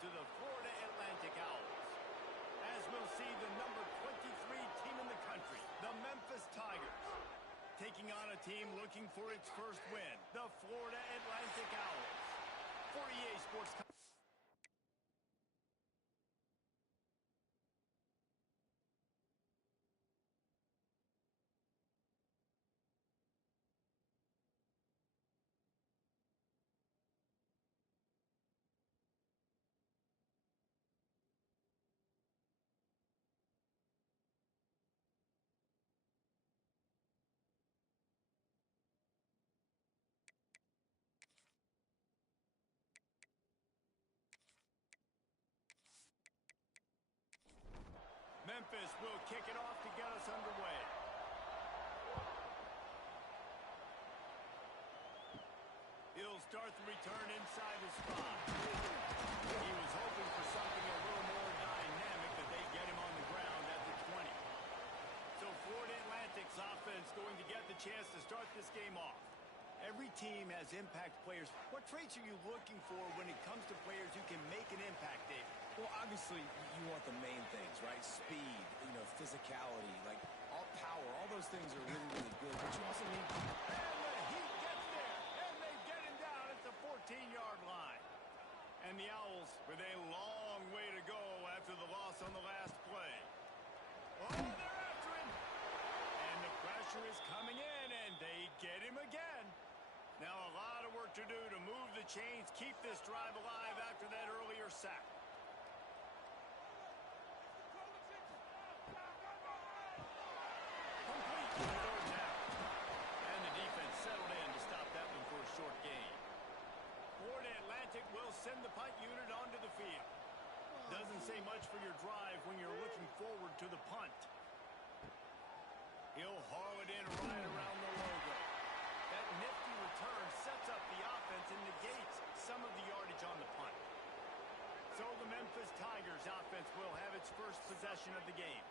to the Florida Atlantic Owls. As we'll see, the number 23 team in the country, the Memphis Tigers, taking on a team looking for its first win, the Florida Atlantic Owls. For EA Sports... Memphis will kick it off to get us underway. He'll start the return inside his spot. He was hoping for something a little more dynamic, but they get him on the ground at the 20. So Florida Atlantic's offense going to get the chance to start this game off. Every team has impact players. What traits are you looking for when it comes to players who can make an impact, David? Well, obviously, you want the main things, right? Speed, physicality, like all power. All those things are really, really good. But you also need... And the Heat gets there, and they get him down at the 14-yard line. And the Owls with a long way to go after the loss on the last play. Oh, they're after him. And the pressure is coming in, and they get him again. Now a lot of work to do to move the chains, keep this drive alive after that earlier sack. Complete to the third down. And the defense settled in to stop that one for a short gain. Florida Atlantic will send the punt unit onto the field. Doesn't say much for your drive when you're looking forward to the punt. He'll haul it in right around the logo. That nifty return sets up the offense and negates some of the yardage on the punt. So the Memphis Tigers offense will have its first possession of the game.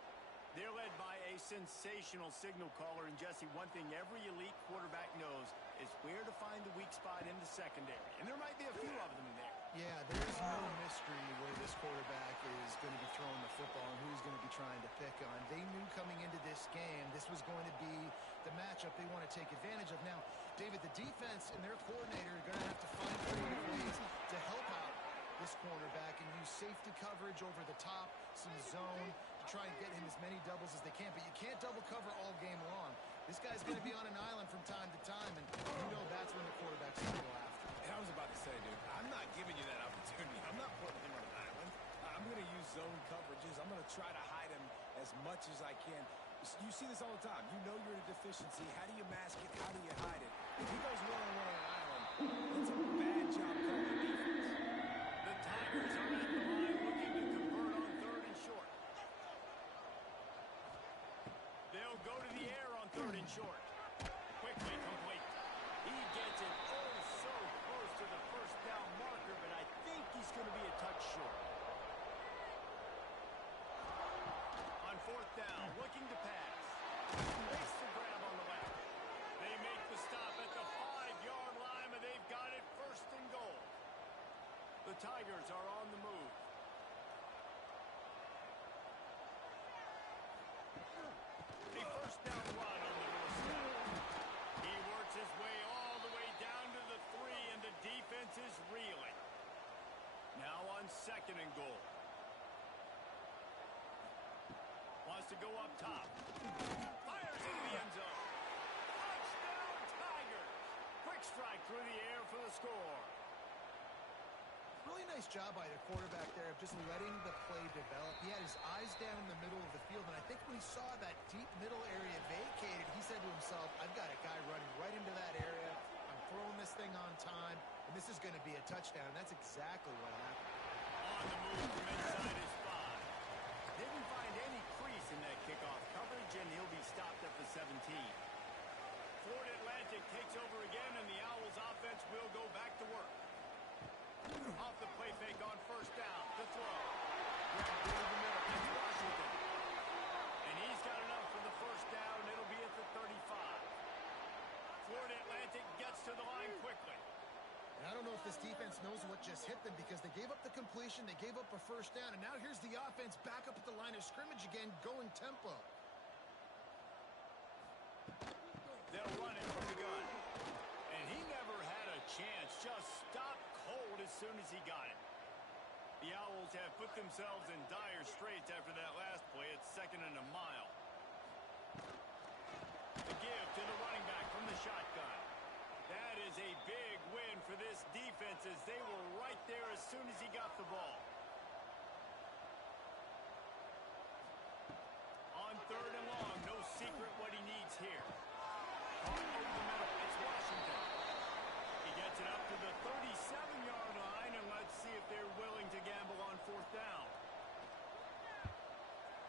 They're led by a sensational signal caller, and Jesse, one thing every elite quarterback knows is where to find the weak spot in the secondary. And there might be a few of them in there. Yeah, there's no mystery where this quarterback is going to be throwing the football and who's going to be trying to pick on. They knew coming into this game this was going to be the matchup they want to take advantage of. Now, David, the defense and their coordinator are going to have to find creative ways to help out this cornerback and use safety coverage over the top, some zone, to try and get him as many doubles as they can. But you can't double cover all game long. This guy's going to be on an island from time to time, and that's when the quarterback's going to go after. And I was about to say, dude, I'm not giving you that opportunity. I'm not putting him on an island. I'm going to use zone coverages. I'm going to try to hide him as much as I can. You see this all the time. You know you're in a deficiency. How do you mask it? How do you hide it? If he goes one-on-one on an island, it's a bad job calling defense. The Tigers are at the line looking to convert on 3rd and short. They'll go to the air on 3rd and short. Quickly complete. He gets it so close to the first down marker, but I think he's going to be a touch short. On 4th down, looking to pass. Makes the grab on the left. They make the stop at the 5-yard line, but they've got it 1st and goal. The Tigers are on the move. A 1st down run on the doorstep. He works his way all the way down to the 3, and the defense is reeling. Now on 2nd and goal. Wants to go up top. Fires into the end zone. Touchdown Tigers! Quick strike through the air for the score. Really nice job by the quarterback there of just letting the play develop. He had his eyes down in the middle of the field, and I think when he saw that deep middle area vacated, he said to himself, I've got a guy running right into that area. I'm throwing this thing on time, and this is going to be a touchdown. That's exactly what happened. On the move from inside his 5. Didn't find any crease in that kickoff coverage, and he'll be stopped at the 17. Florida Atlantic takes over again, and the Owls offense will go back to work. Off the play fake on 1st down. The throw. Grabbed through the middle. It's Washington. And he's got enough for the 1st down. It'll be at the 35. Florida Atlantic gets to the line quickly. And I don't know if this defense knows what just hit them because they gave up the completion, they gave up a first down, and now here's the offense back up at the line of scrimmage again, going tempo. They'll run it from the gun. And he never had a chance. Just stopped cold as soon as he got it. The Owls have put themselves in dire straits after that last play. It's 2nd and a mile. The give to the running back from the shotgun. That is a big win for this defense as they were right there as soon as he got the ball. On 3rd and long, no secret what he needs here. Over the middle, it's Washington. He gets it up to the 37-yard line, and let's see if they're willing to gamble on 4th down.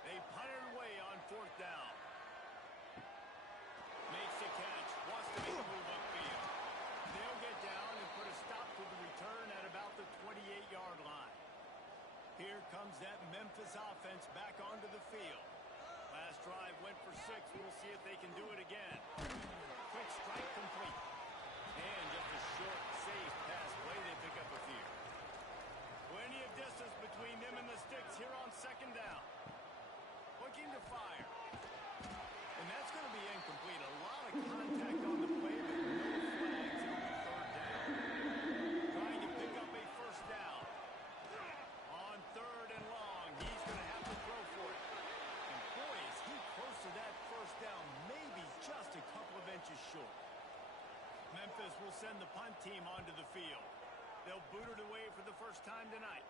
They punt it away on 4th down. Makes the catch, wants to make a move upfield. They'll get down and put a stop to the return at about the 28-yard line. Here comes that Memphis offense back onto the field. Last drive went for 6. We'll see if they can do it again. Quick strike complete. And just a short, safe pass play. They pick up a few. Plenty of distance between them and the sticks here on 2nd down. Looking to fire. And that's going to be incomplete. A lot of contact on the play, but no flags. It'll be 3rd down. Trying to pick up a 1st down. On 3rd and long, he's going to have to throw for it. And boy, is he close to that 1st down, maybe just a couple of inches short. Memphis will send the punt team onto the field. They'll boot it away for the first time tonight.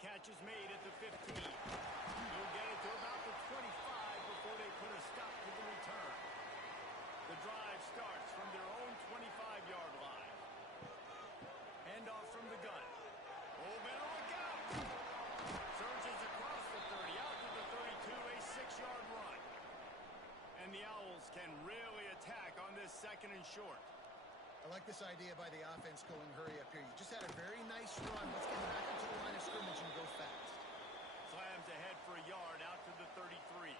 Catch is made at the 15. He'll get it to about the 25 before they put a stop to the return. The drive starts from their own 25-yard line. Handoff from the gun. Oh, better look out! Surges across the 30, out to the 32, a 6-yard run. And the Owls can really attack on this 2nd and short. I like this idea by the offense going hurry up here. You just had a very nice run. Let's get back into the line of scrimmage and go fast. Slams ahead for a yard out to the 33.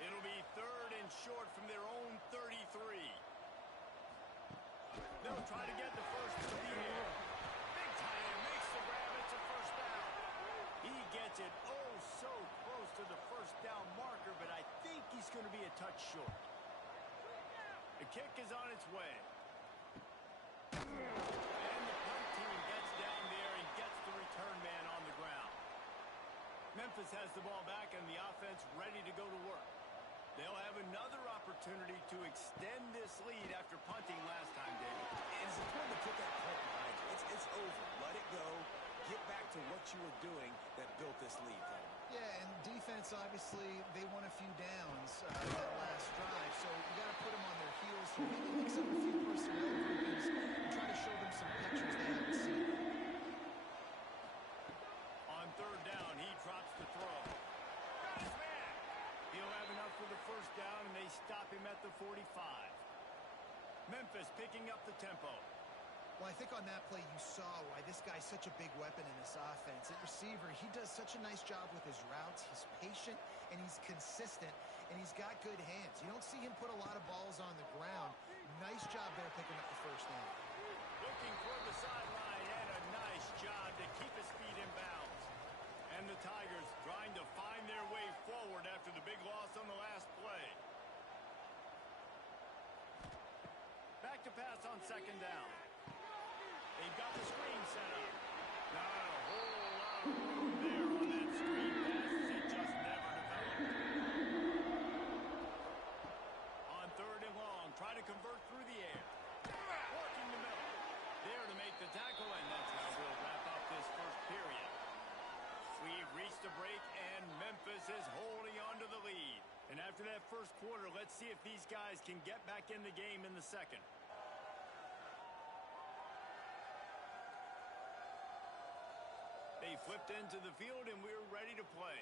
It'll be 3rd and short from their own 33. They'll try to get the first to the air. Big tight end makes the grab. It's a 1st down. He gets it oh so close to the 1st down marker, but I think he's going to be a touch short. The kick is on its way. And the punt team gets down there and gets the return man on the ground. Memphis has the ball back and the offense ready to go to work. They'll have another opportunity to extend this lead after punting last time, David. It's important to put that punt behind you. It's over. Let it go. Get back to what you were doing that built this lead, Tom. Yeah, and defense, obviously, they won a few downs that last drive, so you got to put them on their heels here. Maybe mix up a few personnel groupings and try to show them some pictures they haven't seen. On 3rd down, he drops the throw. Got his man. He'll have enough for the 1st down, and they stop him at the 45. Memphis picking up the tempo. Well, I think on that play you saw why this guy's such a big weapon in this offense. At receiver, he does such a nice job with his routes. He's patient, and he's consistent, and he's got good hands. You don't see him put a lot of balls on the ground. Nice job there picking up the 1st down. Looking for the sideline, and a nice job to keep his feet in bounds. And the Tigers trying to find their way forward after the big loss on the last play. Back to pass on 2nd down. They've got the screen set up. Not a whole lot of room there on that screen pass as it just never developed. On 3rd and long, try to convert through the air. Working the middle. There to make the tackle, and that's how we'll wrap up this 1st period. We've reached the break, and Memphis is holding on to the lead. And after that 1st quarter, let's see if these guys can get back in the game in the 2nd. They flipped into the field, and we're ready to play.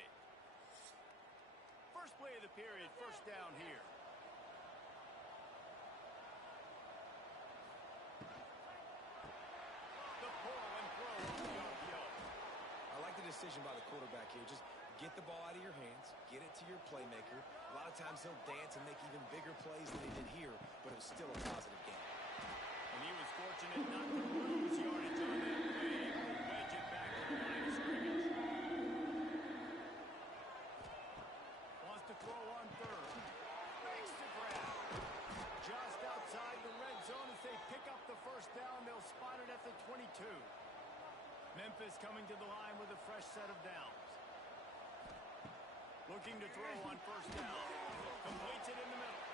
First play of the period, 1st down here. The pull and throw off the RPO. I like the decision by the quarterback here. Just get the ball out of your hands, get it to your playmaker. A lot of times he'll dance and make even bigger plays than he did here, but it was still a positive game. And he was fortunate not to lose yardage on that play. Able to wedge it back to the line of scrimmage. Wants to throw on third. Makes the grab. Just outside the red zone as they pick up the first down. They'll spot it at the 22. Memphis coming to the line with a fresh set of downs. Looking to throw on first down. Completes it in the middle.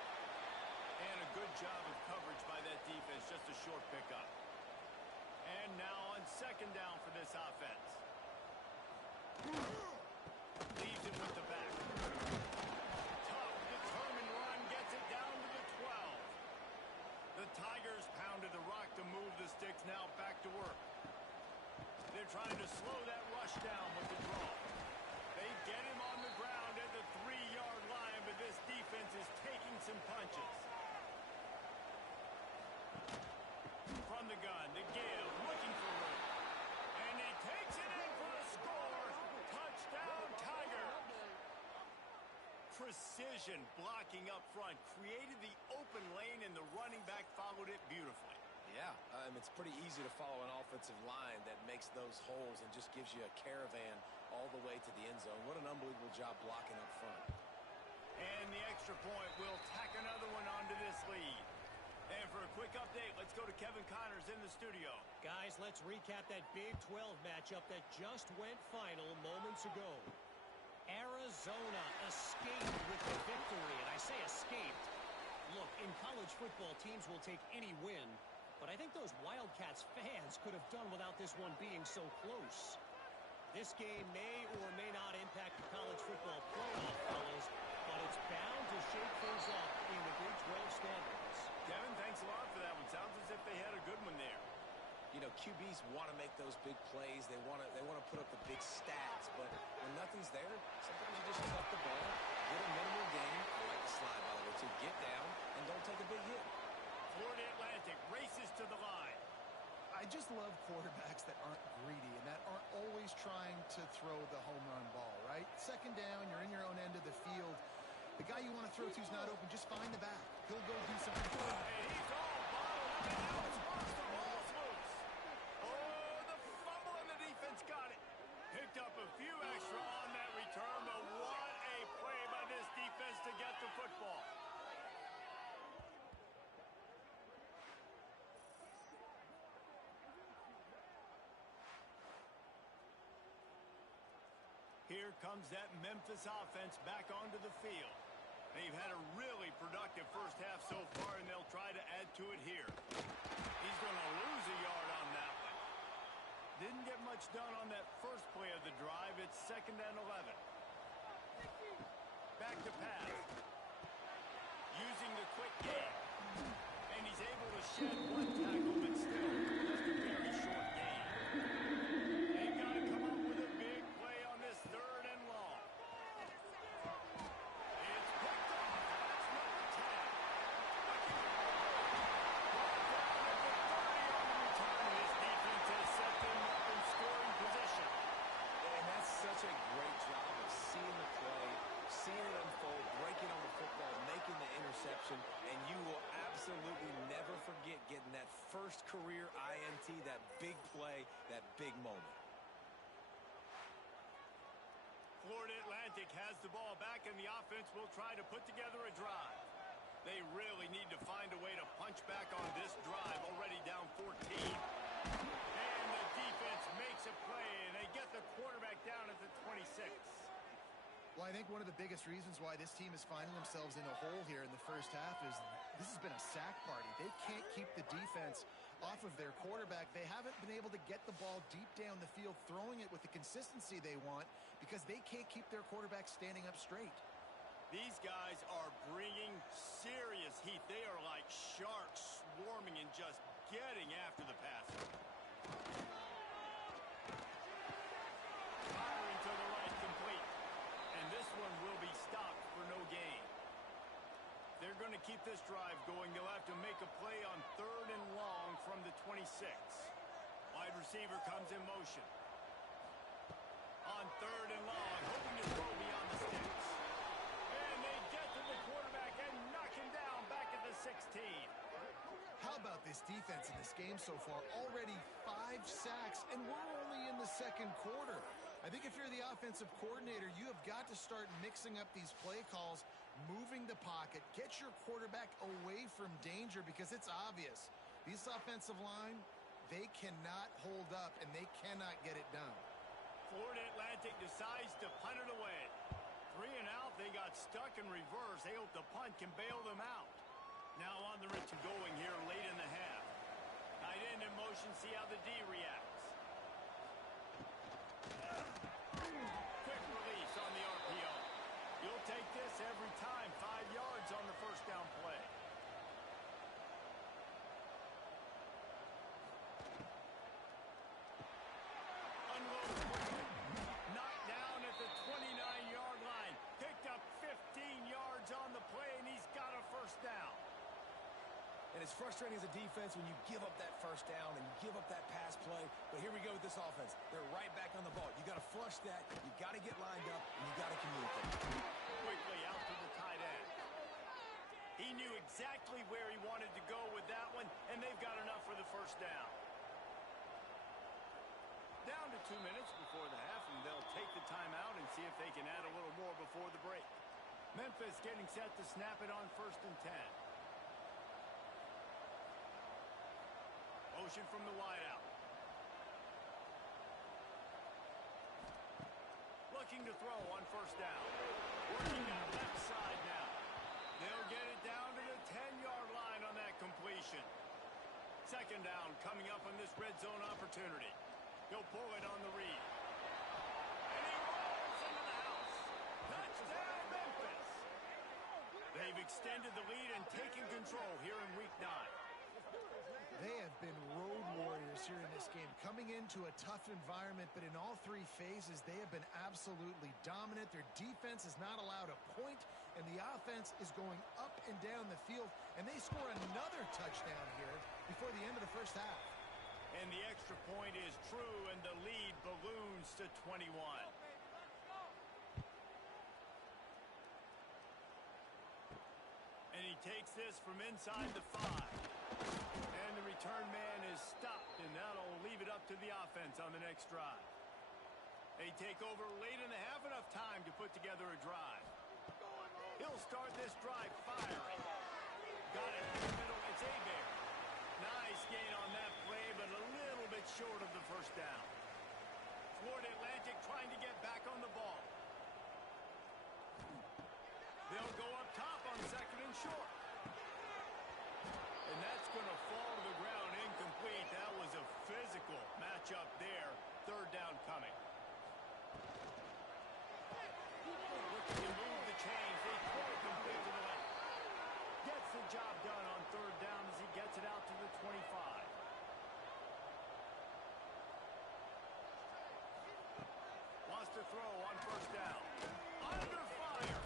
And a good job of coverage by that defense. Just a short pickup. And now on second down for this offense. Leaves it with the back. Tough, determined run. Gets it down to the 12. The Tigers pounded the rock to move the sticks. Now back to work. They're trying to slow that rush down with the draw. They get him on the ground at the 3-yard line, but this defense is taking some punches. From the gun, the give, looking for room. And he takes it in for a score. Touchdown, Tiger. Precision blocking up front. Created the open lane, and the running back followed it beautifully. Yeah, it's pretty easy to follow an offensive line that makes those holes and just gives you a caravan all the way to the end zone. What an unbelievable job blocking up front. And the extra point will tack another one onto this lead. And for a quick update, let's go to Kevin Connors in the studio. Guys, let's recap that Big 12 matchup that just went final moments ago. Arizona escaped with the victory, and I say escaped. Look, in college football, teams will take any win, but I think those Wildcats fans could have done without this one being so close. This game may or may not impact the college football playoff, fellas, but it's bound to shake things up in the Big 12 standings. Kevin, thanks a lot for that one. Sounds as if they had a good one there. You know, QBs want to make those big plays. They want to put up the big stats, but when nothing's there, sometimes you just tuck the ball, get a minimal gain. I like the slide, by the way, to get down and don't take a big hit. Florida Atlantic races to the line. I just love quarterbacks that aren't greedy and that aren't always trying to throw the home run ball, right? Second down, you're in your own end of the field. The guy you want to throw to is not open. Just find the back. He'll go do something for you. And he's all bottled up and now it's lost. The ball's loose. Oh, the fumble and the defense got it. Picked up a few extra on that return, but what a play by this defense to get the football. Here comes that Memphis offense back onto the field. They've had a really productive first half so far, and they'll try to add to it here. He's going to lose a yard on that one. Didn't get much done on that first play of the drive. It's 2nd and 11. Back to pass. Using the quick game. And he's able to shed one tackle, but still just a very short gain. They've got to come up with a big play on this 3rd and long. It's picked off. That's number 10. Brought down at the 30 on the return. This defense has set them up in scoring position. And that's such a great job of seeing the play, seeing it unfold, breaking on the football, making the interception, and you will absolutely never forget getting that first career INT, that big play, that big moment. Florida Atlantic has the ball back, and the offense will try to put together a drive. They really need to find a way to punch back on this drive, already down 14. And the defense makes a play, and they get the quarterback down at the 26. Well, I think one of the biggest reasons why this team is finding themselves in a hole here in the first half is this has been a sack party. They can't keep the defense off of their quarterback. They haven't been able to get the ball deep down the field, throwing it with the consistency they want because they can't keep their quarterback standing up straight. These guys are bringing serious heat. They are like sharks swarming and just getting after the passer. Firing to the right, complete. And this one will be stopped for no gain. They're going to keep this drive going. They'll have to make a play on 3rd and long from the 26. Wide receiver comes in motion. On 3rd and long, hoping to throw beyond the sticks. And they get to the quarterback and knock him down back at the 16. How about this defense in this game so far? Already 5 sacks, and we're only in the second quarter. I think if you're the offensive coordinator, you have got to start mixing up these play calls, moving the pocket, get your quarterback away from danger, because it's obvious. This offensive line, they cannot hold up, and they cannot get it done. Florida Atlantic decides to punt it away. 3 and out, they got stuck in reverse. They hope the punt can bail them out. Now on the return going here late in the half. Tight end in motion, see how the D reacts. Quick release on the RPO. You'll take this every time. 5 yards on the first down play. Unload quickly. Knocked down at the 29-yard line. Picked up 15 yards on the play, and he's got a first down. And it's frustrating as a defense when you give up that first down and you give up that pass play. But here we go with this offense. They're right back on the ball. You got to flush that. You got to get lined up, and you got to communicate. Quickly out to the tight end. He knew exactly where he wanted to go with that one, and they've got enough for the first down. Down to 2 minutes before the half, and they'll take the timeout and see if they can add a little more before the break. Memphis getting set to snap it on 1st and 10. Motion from the wideout. Looking to throw on 1st down. Working that left side now. They'll get it down to the 10-yard line on that completion. 2nd down coming up on this red zone opportunity. He'll pull it on the read. And he rolls into the house. Touchdown, Memphis. They've extended the lead and taken control here in week 9. They have been road warriors here in this game, coming into a tough environment, but in all 3 phases, they have been absolutely dominant. Their defense is not allowed a point, and the offense is going up and down the field, and they score another touchdown here before the end of the first half. And the extra point is true, and the lead balloons to 21. And he takes this from inside the 5. And the return man is stopped, and that'll leave it up to the offense on the next drive. They take over late in the half, enough time to put together a drive. He'll start this drive firing. Got it in the middle. It's Hebert. Nice gain on that play, but a little bit short of the first down. Florida Atlantic trying to get back on the ball. They'll go up top on 2nd and short. And that's going to fall to the ground incomplete. That was a physical matchup there. 3rd down coming. Looking to move the chains. They throw it complete to the left. Gets the job done on 3rd down as he gets it out to the 25. Wants to throw on 1st down. Under fire.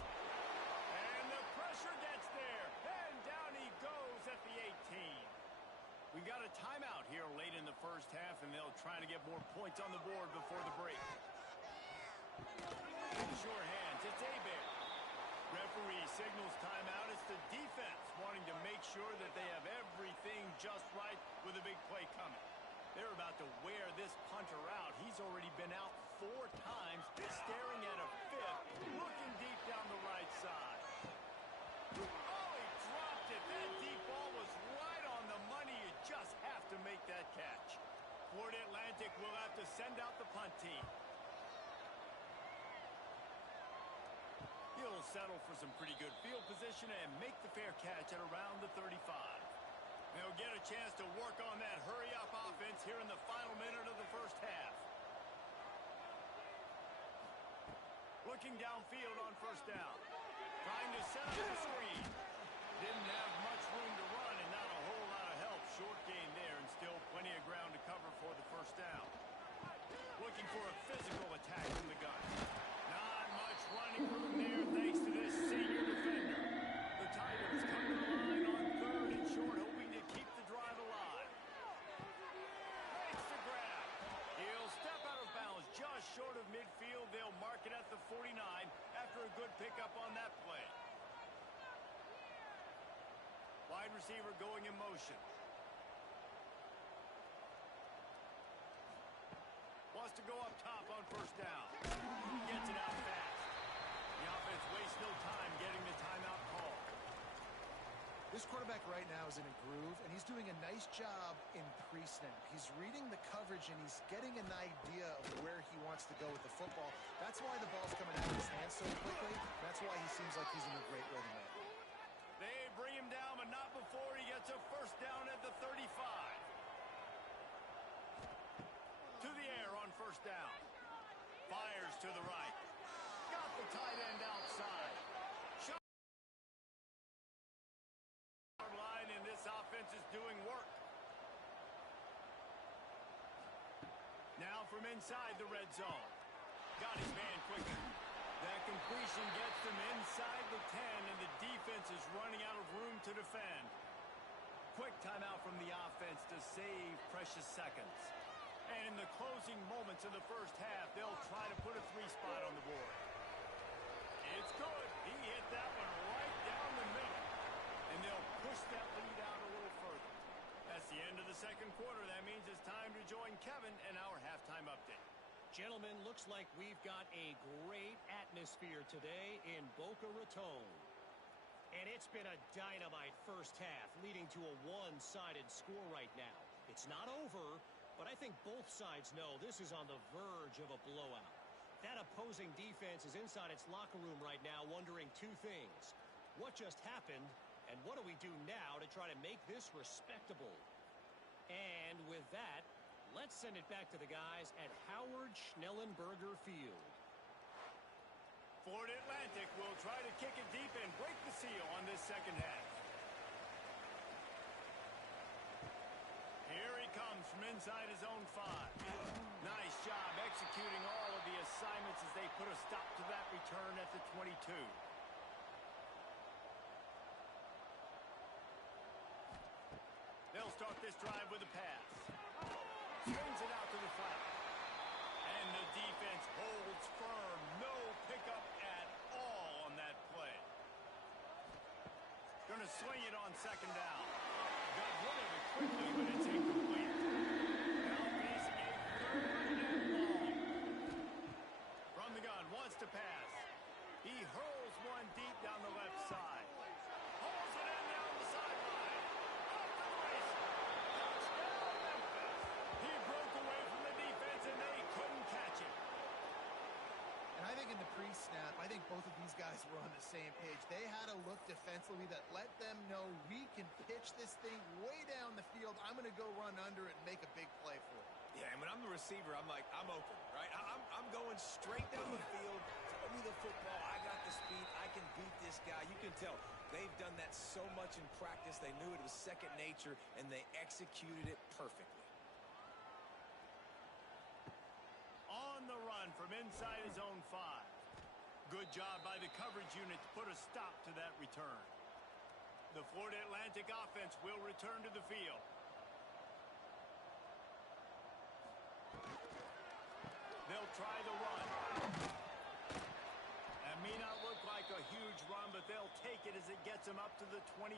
And the pressure gets there. And down he goes at the 18. We got a timeout here late in the first half, and they'll try to get more points on the board before the break. In sure hands, it's Hebert. Referee signals timeout. It's the defense wanting to make sure that they have everything just right with a big play coming. They're about to wear this punter out. He's already been out 4 times, staring at a 5th, looking deep down the right side. Oh, he dropped it. That deep ball was right on the money. You just have to make that catch. Florida Atlantic will have to send out the punt team. He'll settle for some pretty good field position and make the fair catch at around the 35. They'll get a chance to work on that hurry-up offense here in the final minute of the first half. Looking downfield on 1st down. Trying to set up the screen. Didn't have much room to run and not a whole lot of help. Short gain there and still plenty of ground to cover for the 1st down. Looking for a physical attack from the gun. Not much running room there thanks to this senior defender. The Tigers come to the line on 3rd and short, hoping to keep the drive alive. Makes the grab. He'll step out of bounds just short of midfield. They'll mark it at the 49 after a good pickup on that play. Wide receiver going in motion. go up top on first down. Gets it out fast. The offense wastes no time getting the timeout call. This quarterback right now is in a groove, and he's doing a nice job in pre-snap. He's reading the coverage, and he's getting an idea of where he wants to go with the football. That's why the ball's coming out of his hands so quickly. That's why he seems like he's in a great rhythm right now. They bring him down, but not before he gets a first down at the 35. To the air on first down. Fires to the right. Got the tight end outside. Shot line, and this offense is doing work. Now from inside the red zone. Got his man quickly. That completion gets them inside the 10, and the defense is running out of room to defend. Quick timeout from the offense to save precious seconds. And in the closing moments of the first half, they'll try to put a 3-spot on the board. It's good. He hit that one right down the middle. And they'll push that lead out a little further. That's the end of the second quarter. That means it's time to join Kevin and our halftime update. Gentlemen, looks like we've got a great atmosphere today in Boca Raton. And it's been a dynamite first half, leading to a one-sided score right now. It's not over, but I think both sides know this is on the verge of a blowout. That opposing defense is inside its locker room right now wondering two things. What just happened, and what do we do now to try to make this respectable? And with that, let's send it back to the guys at Howard Schnellenberger Field. Florida Atlantic will try to kick it deep and break the seal on this second half. Here he comes from inside his own 5. Nice job executing all of the assignments as they put a stop to that return at the 22. They'll start this drive with a pass. Swings it out to the flat. And the defense holds firm. No pickup at all on that play. Gonna swing it on second down. Got rid of it quickly, but it's incomplete. Now facing a 3rd and long. From the gun, wants to pass. He hurls one deep down the left side. Hauls it in down the sideline. Off to the races. Touchdown, Memphis. He broke away from the defense, and they couldn't catch him. And I think in the pre-snap, I think both of these guys were on the same page. They had a look defensively that let them know we can pitch this thing way down the field. I'm going to go run under it and make a big play for it. Yeah, and when I'm the receiver, I'm like, I'm open, right? I'm going straight down the field. Throw me the football. I got the speed. I can beat this guy. You can tell they've done that so much in practice. They knew it was second nature, and they executed it perfectly. On the run from inside his own 5. Good job by the coverage unit to put a stop to that return. The Florida Atlantic offense will return to the field. They'll try the run. That may not look like a huge run, but they'll take it as it gets them up to the 24.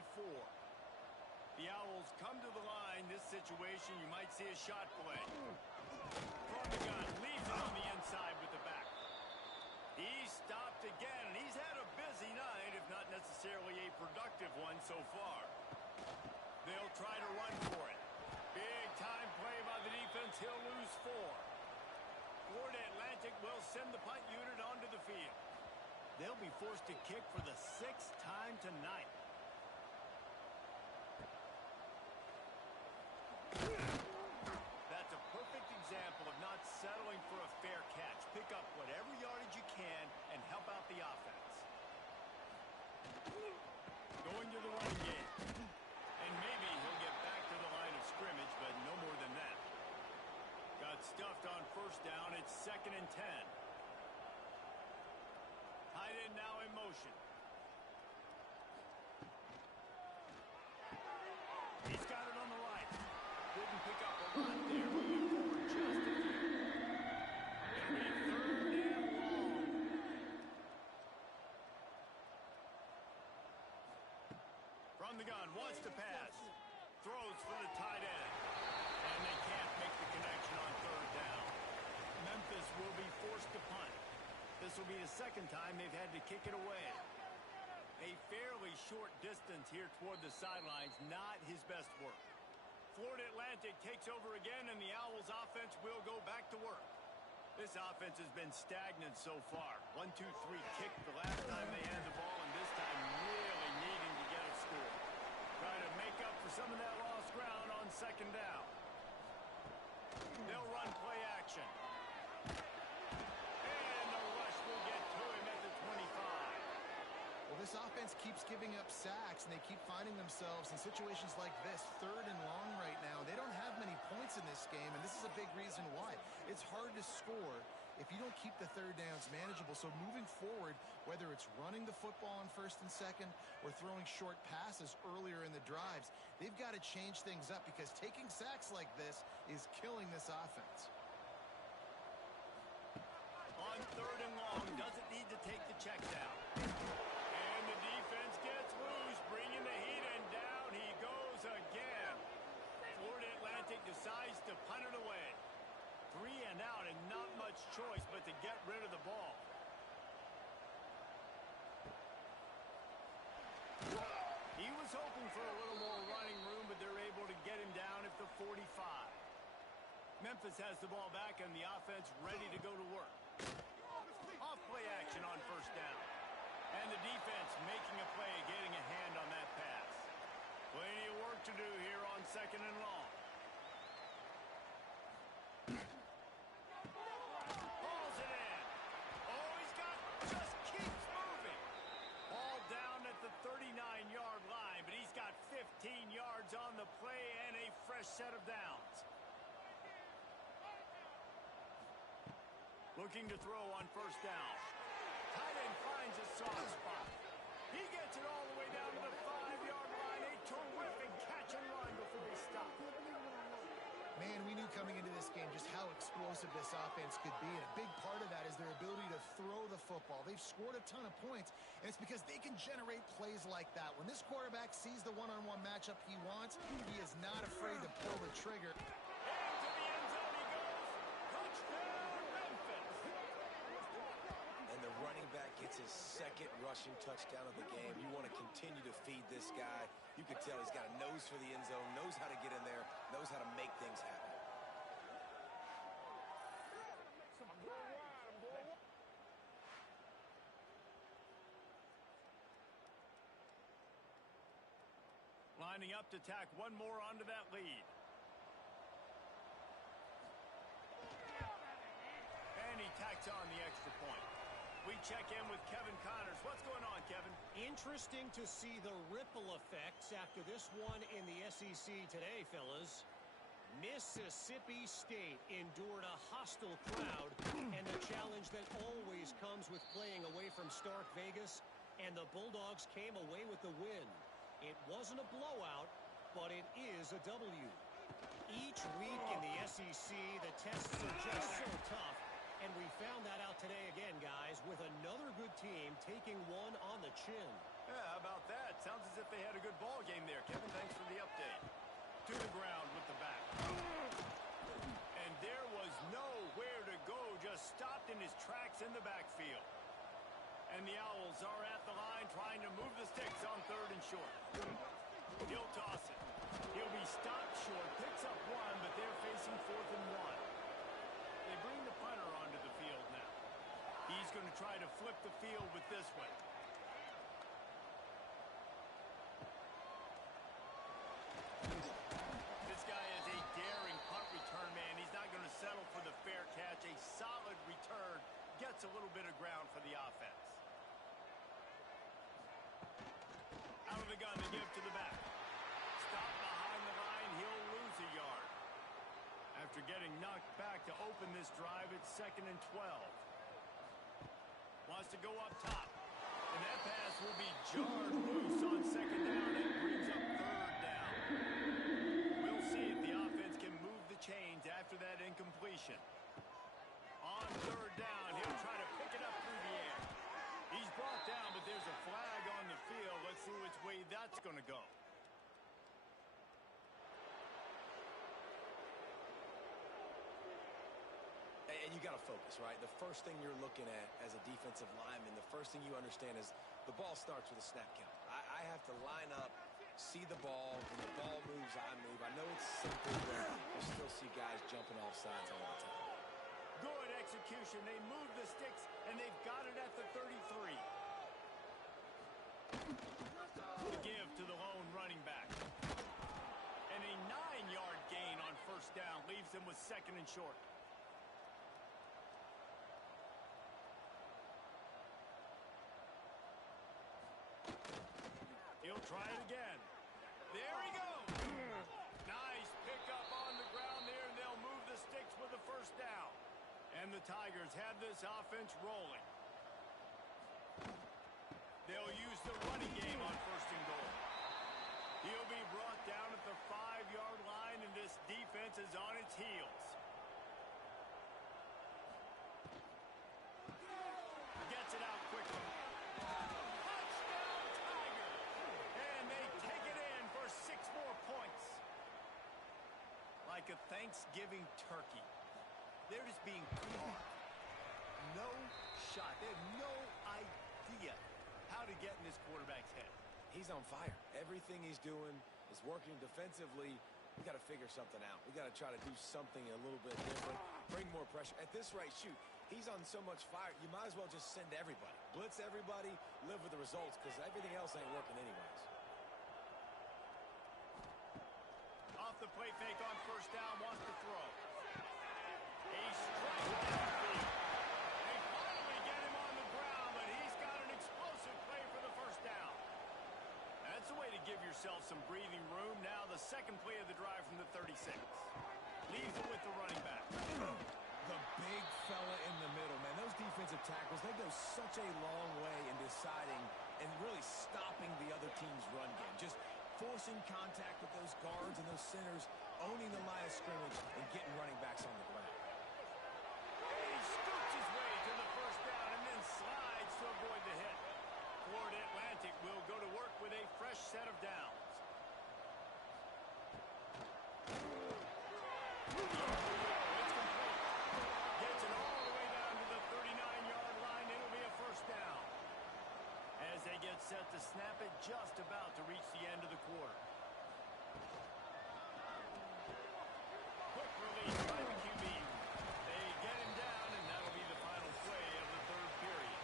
The Owls come to the line. This situation, you might see a shot play. From the gun, leaves it on the inside with the back. He's stopped again, and he's had a busy night, if not necessarily a productive one so far. They'll try to run for it. Big time play by the defense. He'll lose 4. Florida Atlantic will send the punt unit onto the field. They'll be forced to kick for the 6th time tonight. That's a perfect example of not settling for a fair catch. Pick up whatever yardage you can and help out the offense. Going to the running game. And maybe he'll get back to the line of scrimmage, but no more than that. Got stuffed on first down. It's 2nd and 10. Tight end now in motion. He's got it on the right. Didn't pick up a lot there. Moving forward just a few. It'll be 3rd and long. From the gun, wants to pass. Throws for the tight end. And they can't make the connection on 3rd down. this will be the second time they've had to kick it away. A fairly short distance here toward the sidelines, not his best work. Florida Atlantic takes over again, and the Owls offense will go back to work. This offense has been stagnant so far. 1-2-3 kick the last time they had the ball, and this time really needing to get a score. Try to make up for some of that lost ground on second down. They'll run play action. And the rush will get to him at the 25. Well, this offense keeps giving up sacks, and they keep finding themselves in situations like this, 3rd and long right now. They don't have many points in this game, and this is a big reason why. It's hard to score if you don't keep the 3rd downs manageable. So moving forward, whether it's running the football on 1st and 2nd or throwing short passes earlier in the drives, they've got to change things up because taking sacks like this is killing this offense. On 3rd and long, doesn't need to take the check down. And the defense gets loose, bringing the heat, and down he goes again. Florida Atlantic decides to punt it away. 3 and out, and not much choice but to get rid of the ball. He was hoping for a little more running room, but they're able to get him down at the 45. Memphis has the ball back, and the offense ready to go to work. Off play action on 1st down. And the defense making a play, getting a hand on that pass. Plenty of work to do here on 2nd and long. Hauls it in. Oh, he's got, just keeps moving. Ball down at the 39-yard line, but he's got 15 yards on the play and a fresh set of downs. Looking to throw on 1st down. Tight end finds a soft spot. He gets it all the way down to the 5-yard line. A terrific catch and run before he stopped. Man, we knew coming into this game just how explosive this offense could be, and a big part of that is their ability to throw the football. They've scored a ton of points, and it's because they can generate plays like that. When this quarterback sees the one-on-one matchup he wants, he is not afraid to pull the trigger. Into the end zone he goes. Touchdown, Memphis. And the running back gets his 2nd rushing touchdown of the game. You want to continue to feed this guy. You can tell he's got a nose for the end zone, knows how to get in there, knows how to make things happen. Lining up to tack one more onto that lead. And he tacks on the extra point. We check in with Kevin Connors. What's going on, Kevin? Interesting to see the ripple effects after this one in the SEC today, fellas. Mississippi State endured a hostile crowd and the challenge that always comes with playing away from Stark Vegas, and the Bulldogs came away with the win. It wasn't a blowout, but it is a W. Each week in the SEC, the tests are just so tough, and we found that out today again, guys, with another good team taking one on the chin. Yeah, how about that? Sounds as if they had a good ball game there. Kevin, thanks for the update. To the ground with the back. And there was nowhere to go, just stopped in his tracks in the backfield. And the Owls are at the line trying to move the sticks on 3rd and short. He'll toss it. He'll be stopped short, picks up one, but they're facing 4th and 1. They bring the punter onto the field now. He's going to try to flip the field with this one. This guy is a daring punt return man. He's not going to settle for the fair catch. A solid return gets a little bit of ground for the offense. Out of the gun, they give to the back. Stop behind the line, he'll lose a yard. After getting knocked back to open this drive, it's 2nd and 12. Wants to go up top. And that pass will be jarred loose on 2nd down. That brings up 3rd down. We'll see if the offense can move the chains after that incompletion. On 3rd down, he'll try to pick it up through the air. He's brought down, but there's a flag on the field. Let's see which way that's going to go. And And you got to focus, right? The first thing you're looking at as a defensive lineman, the first thing you understand is the ball starts with a snap count. I have to line up, see the ball. When the ball moves, I move. I know it's simple, but you still see guys jumping off sides all the time. Good execution. They move the sticks, and they've got it at the 33. The give to the lone running back. And a 9-yard gain on first down leaves them with 2nd and short. He'll try it again. There he goes. Nice pickup on the ground there, and they'll move the sticks with the first down. And the Tigers have this offense rolling. They'll use the running game on 1st and goal. He'll be brought down at the 5-yard line, and this defense is on its heels. Gets it out quickly. Touchdown, Tigers! And they take it in for 6 more points. Like a Thanksgiving turkey. They're just being carved. No shot. They have no idea how to get in this quarterback's head. He's on fire. Everything he's doing is working defensively. We got to figure something out. We got to try to do something a little bit different. Bring more pressure. At this rate, shoot, he's on so much fire, you might as well just send everybody. Blitz everybody, live with the results, because everything else ain't working anyways. Off the play fake on first down, wants to throw. A strike downfield. They finally get him on the ground, but he's got an explosive play for the first down. That's a way to give yourself some breathing room. Now the second play of the drive from the 36. Leaves it with the running back. The big fella in the middle, man. Those defensive tackles, they go such a long way in deciding and really stopping the other team's run game. Just forcing contact with those guards and those centers, owning the line of scrimmage, and getting running backs on the ground. He scoots his way to the first down and then slides to avoid the hit. Florida Atlantic will go to work with a fresh set of downs. It's complete. Gets it all the way down to the 39-yard line. It'll be a first down. As they get set to snap it, just about to reach the end of the quarter. Quick release by the QB. They get him down, and that'll be the final play of the 3rd period.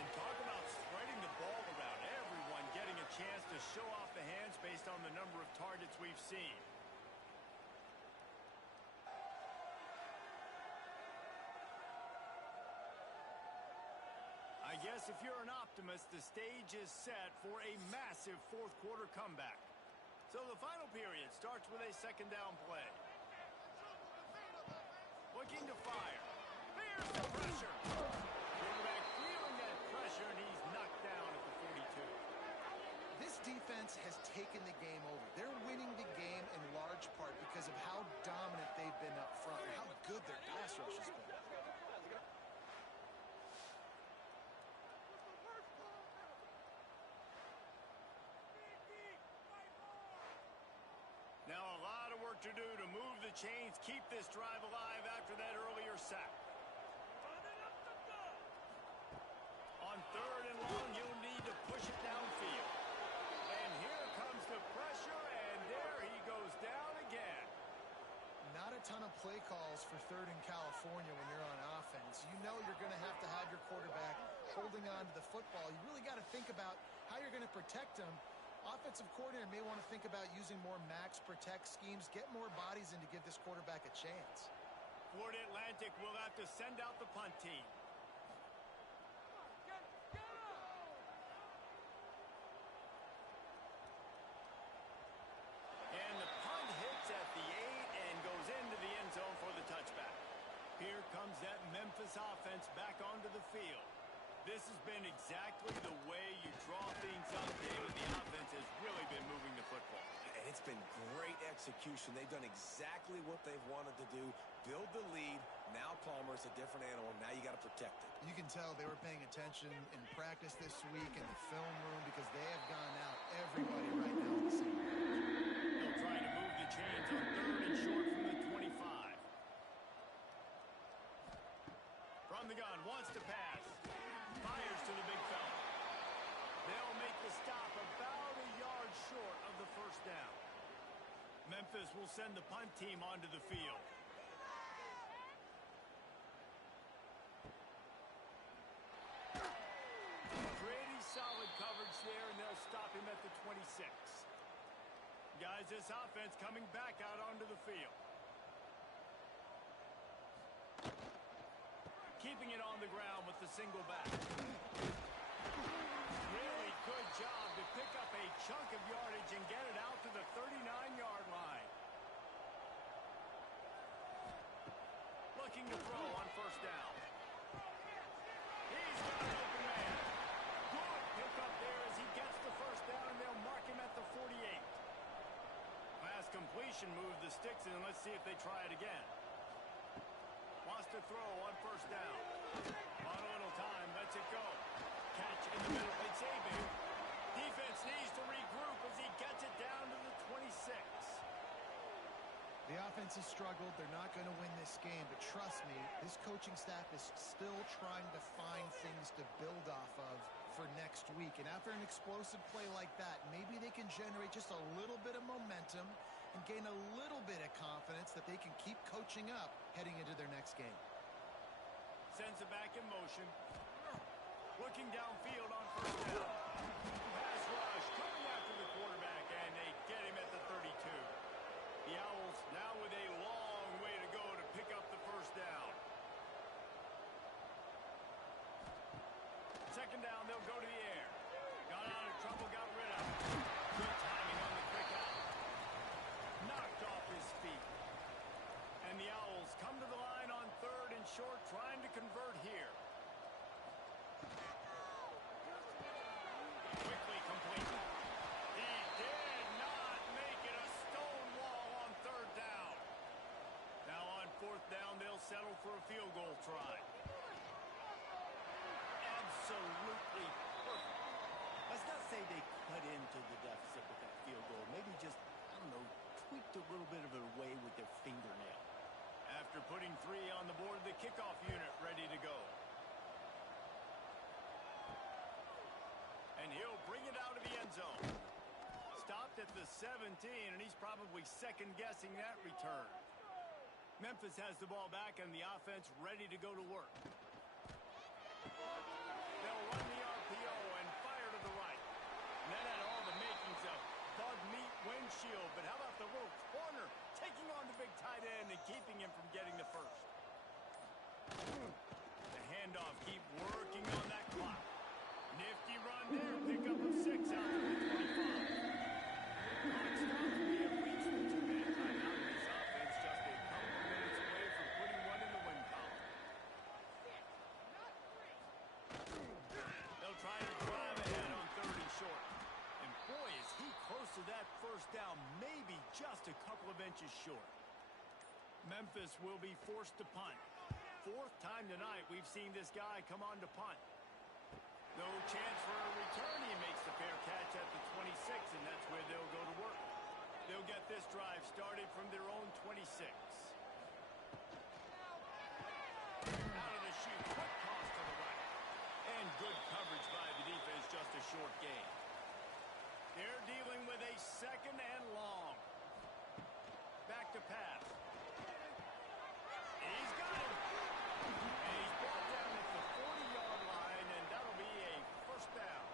And talk about spreading the ball around. Everyone getting a chance to show off the hands based on the number of targets we've seen. I guess if you're an optimist, the stage is set for a massive 4th quarter comeback. So the final period starts with a 2nd down play. Looking to fire. There's the pressure. Quarterback feeling that pressure, and he's knocked down at the 42. This defense has taken the game over. They're winning the game in large part because of how dominant they've been up front and how good their pass rush has been. Now a lot of work to do to move the chains, keep this drive alive after that earlier sack. On 3rd and long, you'll need to push it downfield. And here comes the pressure, and there he goes down again. Not a ton of play calls for 3rd in California when you're on offense. You know you're going to have your quarterback holding on to the football. You really got to think about how you're going to protect him. Offensive coordinator may want to think about using more max protect schemes, get more bodies in to give this quarterback a chance. Florida Atlantic will have to send out the punt team. And the punt hits at the 8 and goes into the end zone for the touchback. Here comes that Memphis offense back onto the field. This has been exactly the way you draw things up, David. The offense has really been moving the football. And it's been great execution. They've done exactly what they've wanted to do. Build the lead. Now Palmer's a different animal. Now you got to protect it. You can tell they were paying attention in practice this week in the film room because they have gone out everybody right now on the same page. They'll try to move the chains on 3rd and short from the 25. the gun, wants to pass. Fires to the big fella. They'll make the stop about a yard short of the first down. Memphis will send the punt team onto the field. Pretty solid coverage there, and they'll stop him at the 26. Guys, this offense coming back out onto the field. Keeping it on the ground with the single back. Really good job to pick up a chunk of yardage and get it out to the 39-yard line. Looking to throw on first down. He's got an open man. Good pick up there as he gets the first down, and they'll mark him at the 48. Pass completion, move the sticks, and let's see if they try it again. Wants to throw on first down. On a little time, lets it go. Catch in the middle. It's Abe. Defense needs to regroup as he gets it down to the 26. The offense has struggled. They're not going to win this game, but trust me, this coaching staff is still trying to find things to build off of for next week. And after an explosive play like that, maybe they can generate just a little bit of momentum and gain a little bit of confidence that they can keep coaching up heading into their next game. Sends it back in motion. Looking downfield on first down. Pass rush coming after the quarterback, and they get him at the 32. The Owls now with a long way to go to pick up the first down. Second down, they'll go to the air. Got out of trouble, got rid of it. Good timing on the quick out. Knocked off his feet. And the Owls come to the line on third and short, trying to convert here. Quickly complete. He did not make it a stone wall on third down. Now on fourth down, they'll settle for a field goal try. Absolutely perfect. Let's not say they cut into the deficit with that field goal. Maybe just, I don't know, tweaked a little bit of it away with their fingernail. After putting 3 on the board, the kickoff unit ready to go. And he'll bring it out of the end zone. Stopped at the 17, and he's probably second-guessing that return. Memphis has the ball back, and the offense ready to go to work. They'll run the RPO and fire to the right. And that had all the makings of bug meat windshield, but how about the little corner taking on the big tight end and keeping him from getting the first? The handoff, keep working on that clock. Nifty run there, pick up of 6 out to the 25. Clock stops. We have reached the 2-minute timeout, and this offense just a couple of minutes away from putting one in the win column. They'll try to drive ahead on third and short. And boy, is he close to that first down, maybe just a couple of inches short. Memphis will be forced to punt. 4th time tonight we've seen this guy come on to punt. No chance for a return. He makes the fair catch at the 26, and that's where they'll go to work. They'll get this drive started from their own 26. Out of the chute, quick toss to the right. And good coverage by the defense, just a short gain. They're dealing with a second and long. Back to pass. He's got him. And he's brought down at the 40-yard line, and that'll be a first down.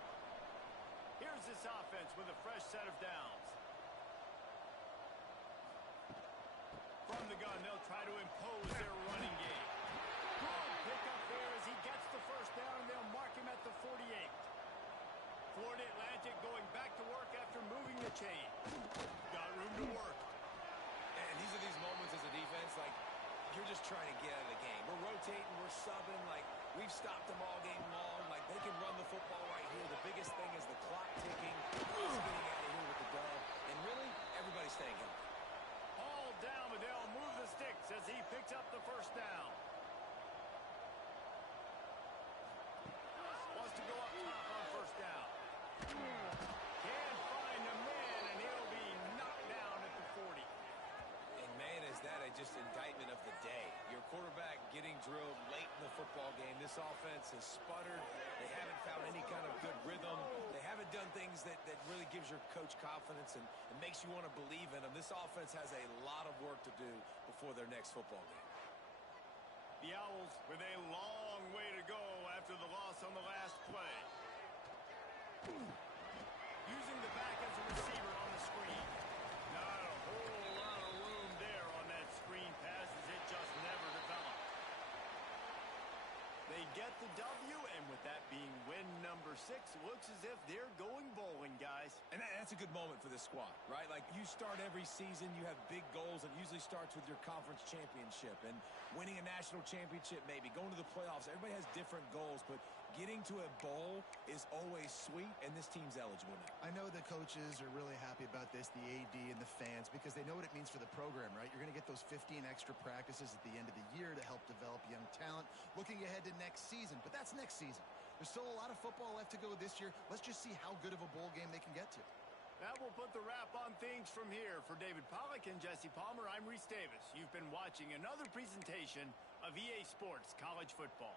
Here's this offense with a fresh set of downs. From the gun, they'll try to impose their running game. Good pick up there as he gets the first down, and they'll mark him at the 48. Florida Atlantic going back to work after moving the chain. Got room to work. And these are these moments as a defense, like, you're just trying to get out of the game. We're rotating, we're subbing, like, we've stopped them all game long. Like, they can run the football right here. The biggest thing is the clock ticking. Us getting out of here with the dub. And really, everybody's staying healthy. All down, but they'll move the sticks as he picks up the first down. Wants to go up top on first down. Can't find a man, and he'll be knocked down at the 40. And man, is that just indictment of the day. Your quarterback getting drilled late late in the football game. This offense has sputtered. They haven't found any kind of good rhythm. They haven't done things that really gives your coach confidence and makes you want to believe in them. This offense has a lot of work to do before their next football game. The Owls with a long way to go after the loss on the last play. Using the back as a receiver on the screen. Not a whole lot of room there on that screen pass as it just never developed. They get the W, and with that being win number 6, looks as if they're going bowling, guys. And that's a good moment for this squad, right? Like, you start every season, you have big goals. It usually starts with your conference championship and winning a national championship, maybe going to the playoffs. Everybody has different goals, but getting to a bowl is always sweet, and this team's eligible now. I know the coaches are really happy about this, the AD and the fans, because they know what it means for the program, right? You're going to get those 15 extra practices at the end of the year to help develop young talent, looking ahead to next season. But that's next season. There's still a lot of football left to go this year. Let's just see how good of a bowl game they can get to. That will put the wrap on things from here. For David Pollack and Jesse Palmer, I'm Reese Davis. You've been watching another presentation of EA Sports College Football.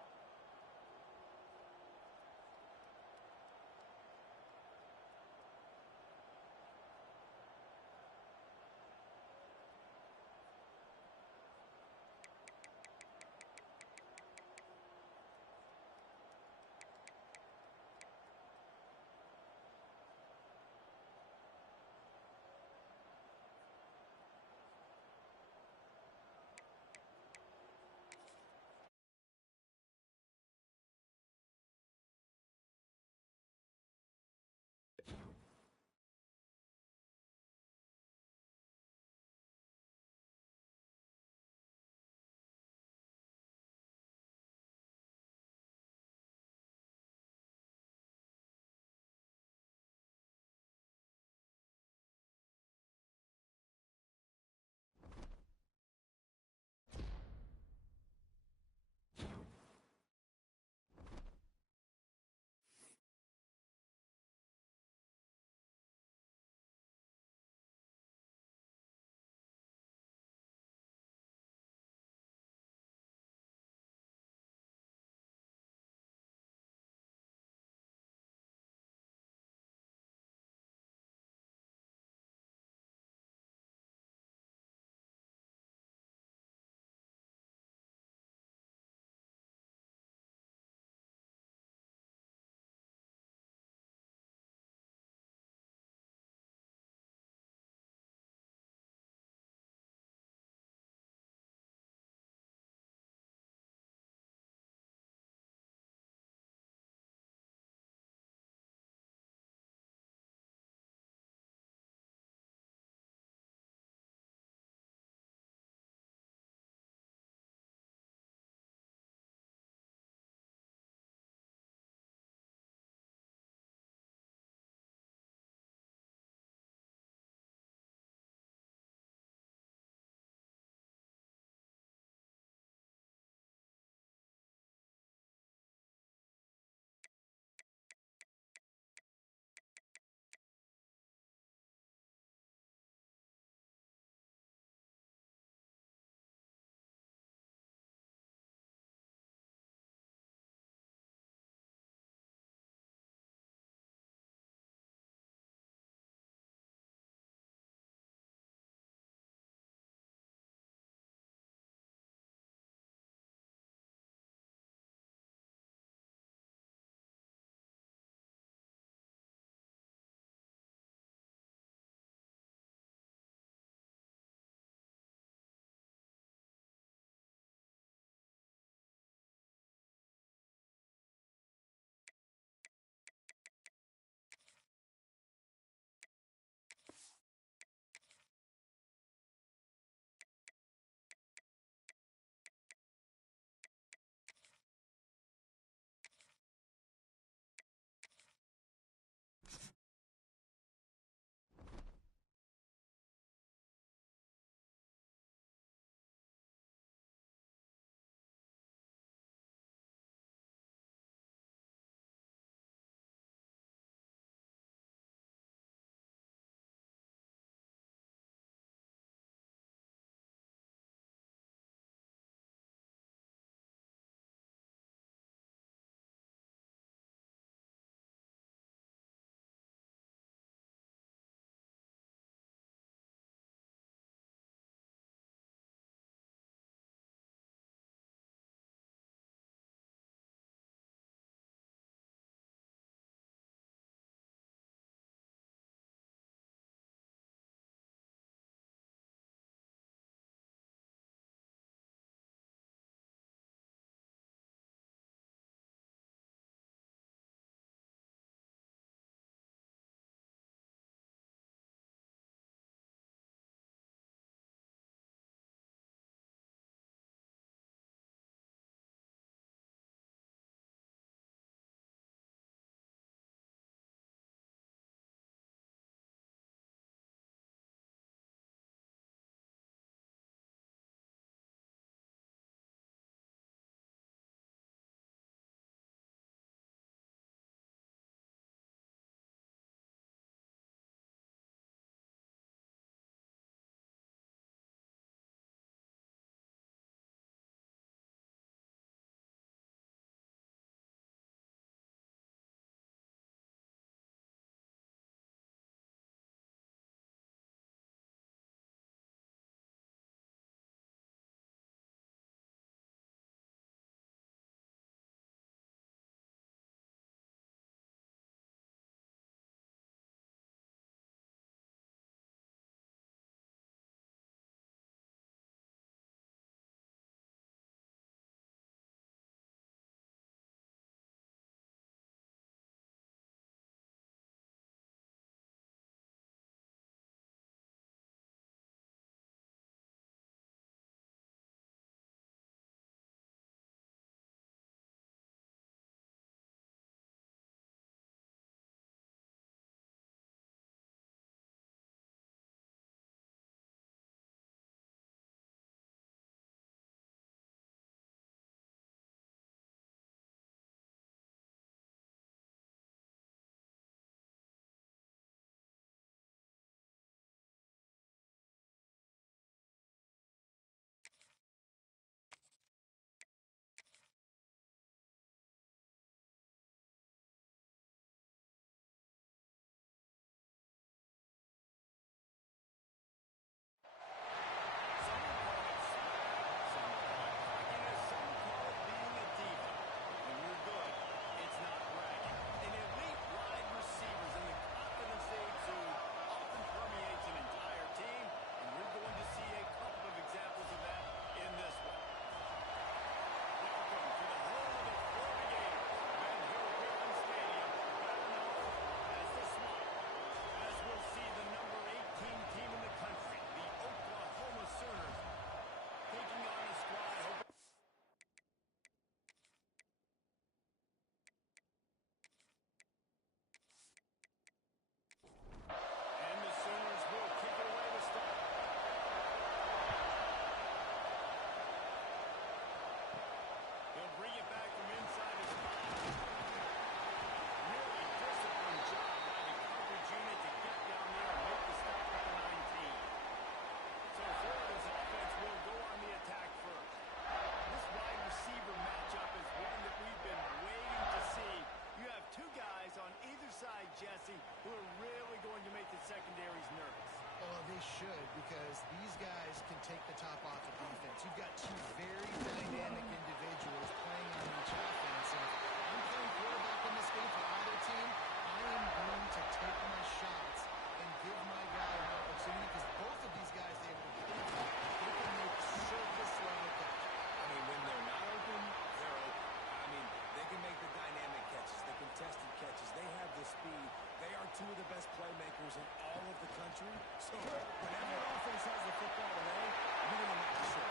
take the top off of defense. You've got two very dynamic individuals playing on each offense. And if I'm playing quarterback in this game for either team, I am going to take my shots and give my guy an opportunity because both of these guys, they can make surface-level catches. I mean, when they're not open, they're open. I mean, they can make the dynamic catches, the contested catches. They have the speed. They are two of the best playmakers in all of the country. So whenever your offense has the football today, you're going to make the show.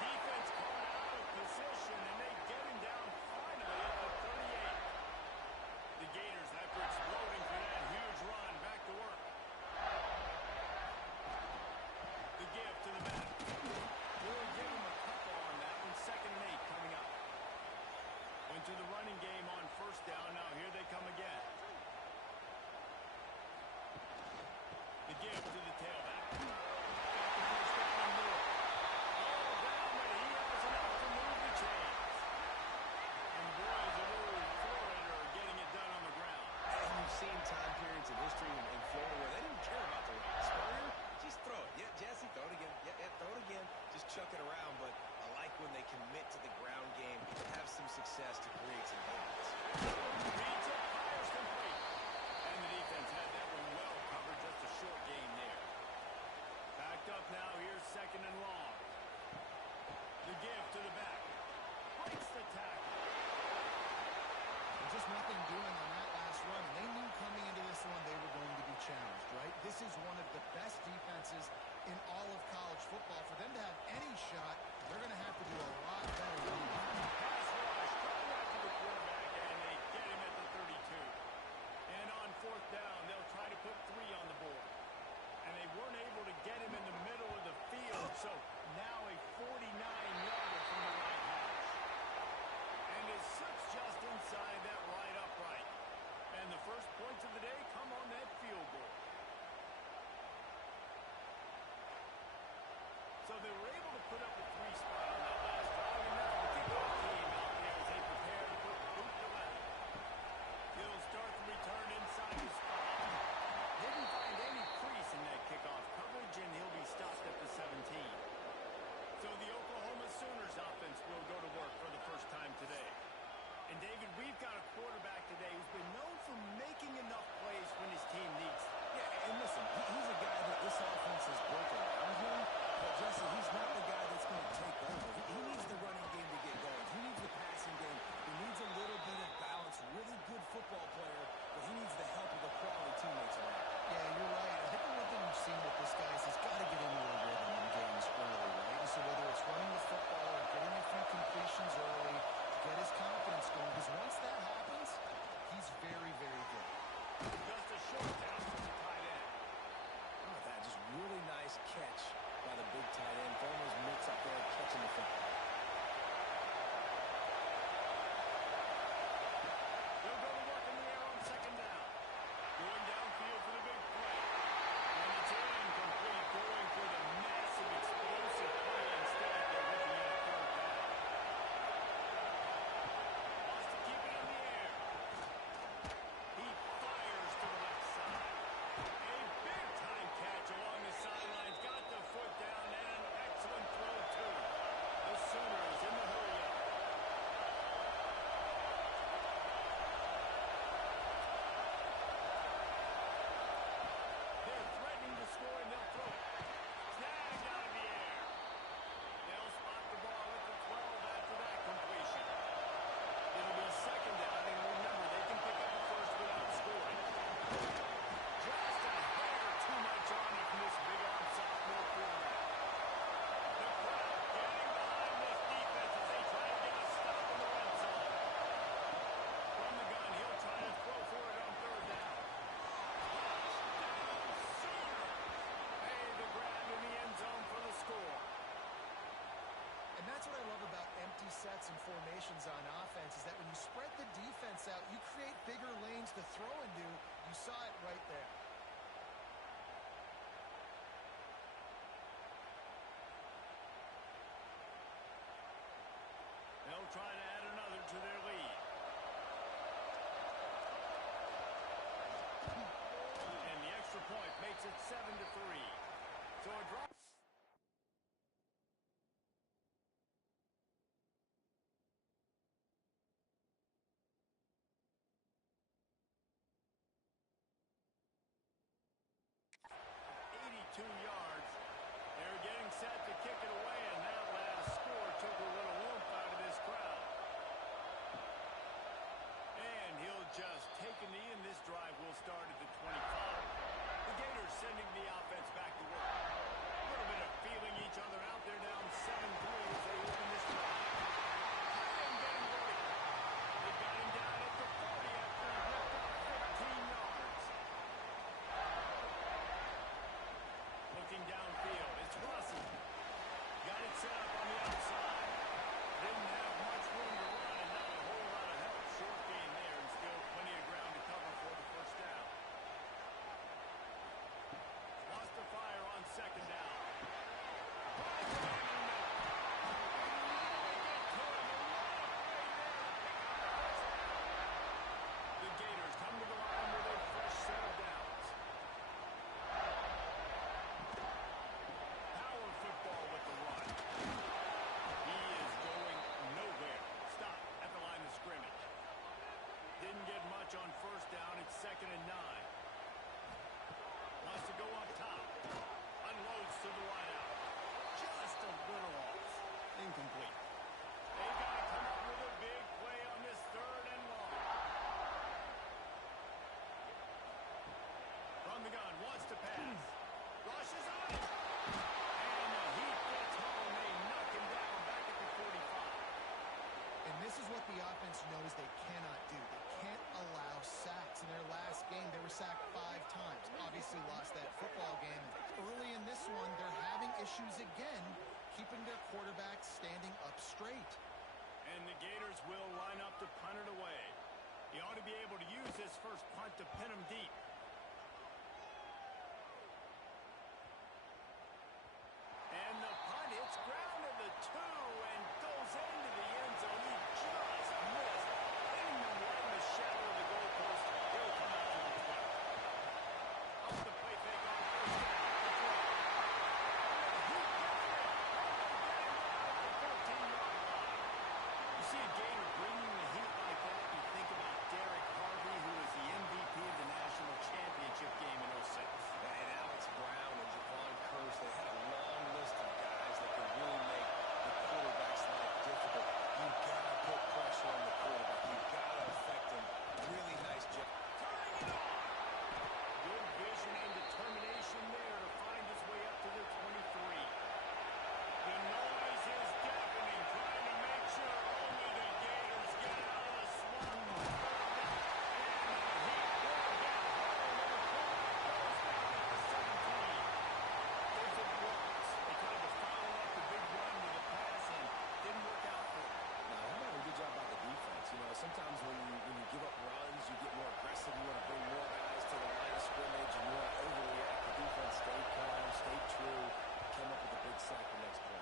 Defense caught out of position, and they get him down finally at the 38. The Gators, after exploding for that huge run, back to work. The give to the back. We'll give him a couple on that one. 2nd and 8 coming up. Went to the running game on 1st down. Now here they come again. The give to the tailback. Got the 1st down and more. All down, but he has enough to move the chains. And the boys of old Florida are getting it done on the ground. And you've seen time periods in history in Florida where they didn't care about the run. Spurrier, just throw it. Yeah, Jesse, throw it again. Yeah, throw it again. Just chuck it around. But I like when they commit to the ground game, have some success to create some balance. Reads it, fires complete. And the defense had that one well covered, just a short game there. Backed up now, here's 2nd and long. The give to the back. Breaks the tackle. There's just nothing doing on that last run. And they knew coming into this one they were going to be challenged, right? This is one of the best defenses in all of college football. For them to have any shot, they're going to have to do a lot better than that. Pass rush, coming after the quarterback, and they get him at the 32. And on 4th down, they'll try to put 3 on the board. And they weren't able to get him in the middle of the field, so now a 49-yarder from the right hash. And it sits just inside that right upright. And the first points of the day come on that field goal. So they were able to put up a 3 spot on that last drive, and now the kickoff team out there as they prepare to put boot to left. He'll start the return inside the spot. Didn't find any crease in that kickoff coverage, and he'll be stopped at the 17. So the Oklahoma Sooners offense will go to work for the first time today. And David, we've got a quarterback today who's been known for making enough plays when his team needs them. Yeah, and listen, he's a guy that this offense is built around him. But, Jesse, he's not the guy that's going to take over. He needs the running game to get going. He needs the passing game. He needs a little bit of balance. Really good football player, but he needs the help of the quality teammates around him. Yeah, you're right. I think the one thing we've seen with this guy is he's got to get into a rhythm in games early, right? And so whether it's running the football or getting a few completions early to get his confidence going, because once that happens, he's very, very good. Just a short pass from the tight end. How about that? Just really nice catch by the big tight end. Throwing those mitts up there, catching the football. They'll go to work in the air on 2nd down. Going downfield for the big play. And it's incomplete, going for the massive explosive play instead. They're looking at a 3rd down. Wants to keep it in the air. He fires to the left side. A big-time catch along the sidelines. Got the foot down and an excellent throw, too. The Sooners in the hurry-up. They're threatening to score, and they'll throw it. Snagged out of the air. They'll spot the ball at the 12 after that completion. It'll be 2nd down, and remember, they can pick up a first without scoring. Just a hair too much on it from this big-arm sophomore quarterback. The crowd getting behind this defense as they try to get a stop in the red zone. From the gun, he'll try to throw for it on 3rd down. Touchdown, Sooner! Made the grab in the end zone for the score. And that's what I love about empty sets and formations on offense is that when you spread the defense out, you create bigger lanes to throw into. You saw it right there. They'll try to add another to their lead. And the extra point makes it 7-3. So a drop. yards. They're getting set to kick it away, and that last score took a little oomph out of this crowd. And he'll just take a knee, and this drive will start at the 25. The Gators sending the offense back to work. A little bit of feeling each other out there, down 7-3 as they open this drive. And getting ready. They got him down at the 40 after he ripped off 15 yards. Looking downfield, it's Rossi. Got it set up on the outside. Didn't have much room to run and not a whole lot of help. Short gain there and still plenty of ground to cover for the first down. Lost the fire on second down. The Gators come to the line with a fresh set of downs. Power football with the run. He is going nowhere. Stop at the line of scrimmage. Didn't get much on first down. It's 2nd and 9. Wants to go up top. Unloads to the wideout. Just a little off. Incomplete. They got to come up with a big play on this 3rd and long. From the gun, wants to pass. Rushes on it. And the Heat gets home. They knock him down back at the 45. And this is what the offense knows they cannot do. They can't allow sacks. In their last game, they were sacked 5 times. Obviously lost that football game. Early in this one, they're having issues again, keeping their quarterback standing up straight. And the Gators will line up to punt it away. He ought to be able to use his first punt to pin him deep. And the punt hits ground at the 2 and goes into the end zone. He just missed. Hitting them right in the shadow of the goalpost. He'll come out to the 20. Off the play fake on first down. The throw. The Heat gets it. The 14-yard line. You see a Gator bringing the heat like that, you think about Derek Harvey, who was the MVP of the national championship game in 06. And Alex Brown and Javon Curse, they had a long list of guys that could really make the quarterback's life difficult. You've got to put pressure on the quarterback. You've got to affect him. Really nice job. Turning it on. Good vision and determination there to find his way up to the 23. The noise is deafening, trying to make sure only the Gators get out of the slump. And the Heat will get home, and the quarterback goes down at the 17. If it works, they tried to follow up the big run with a pass and didn't work out for them. Now, how about a good job by the defense? You know, sometimes when you give up runs, you get more aggressive. You want to bring more guys to the line of scrimmage, and you want to overreact. The defense stayed calm, stayed true, came up with a big sack the next play.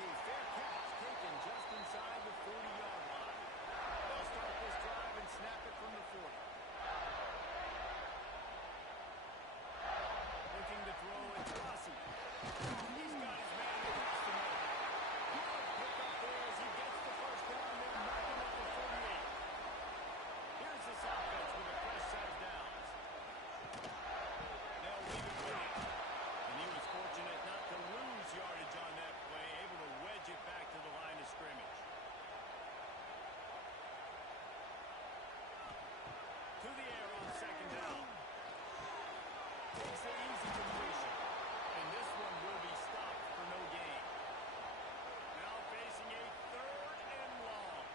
A fair catch taken just inside the 40-yard line. They'll start this drive and snap it from the 40. Looking to throw, it's Rossi. He's got his man across the middle. Good pick up there as he gets the first down. They'll knock him up to 48. Here's this offense with a fresh set of downs. They'll leave it with him. And he was fortunate not to lose yardage on that play, able to wedge it back to the line of scrimmage. To the air on second down. Takes the easy completion. And this one will be stopped for no gain. Now facing a 3rd and long.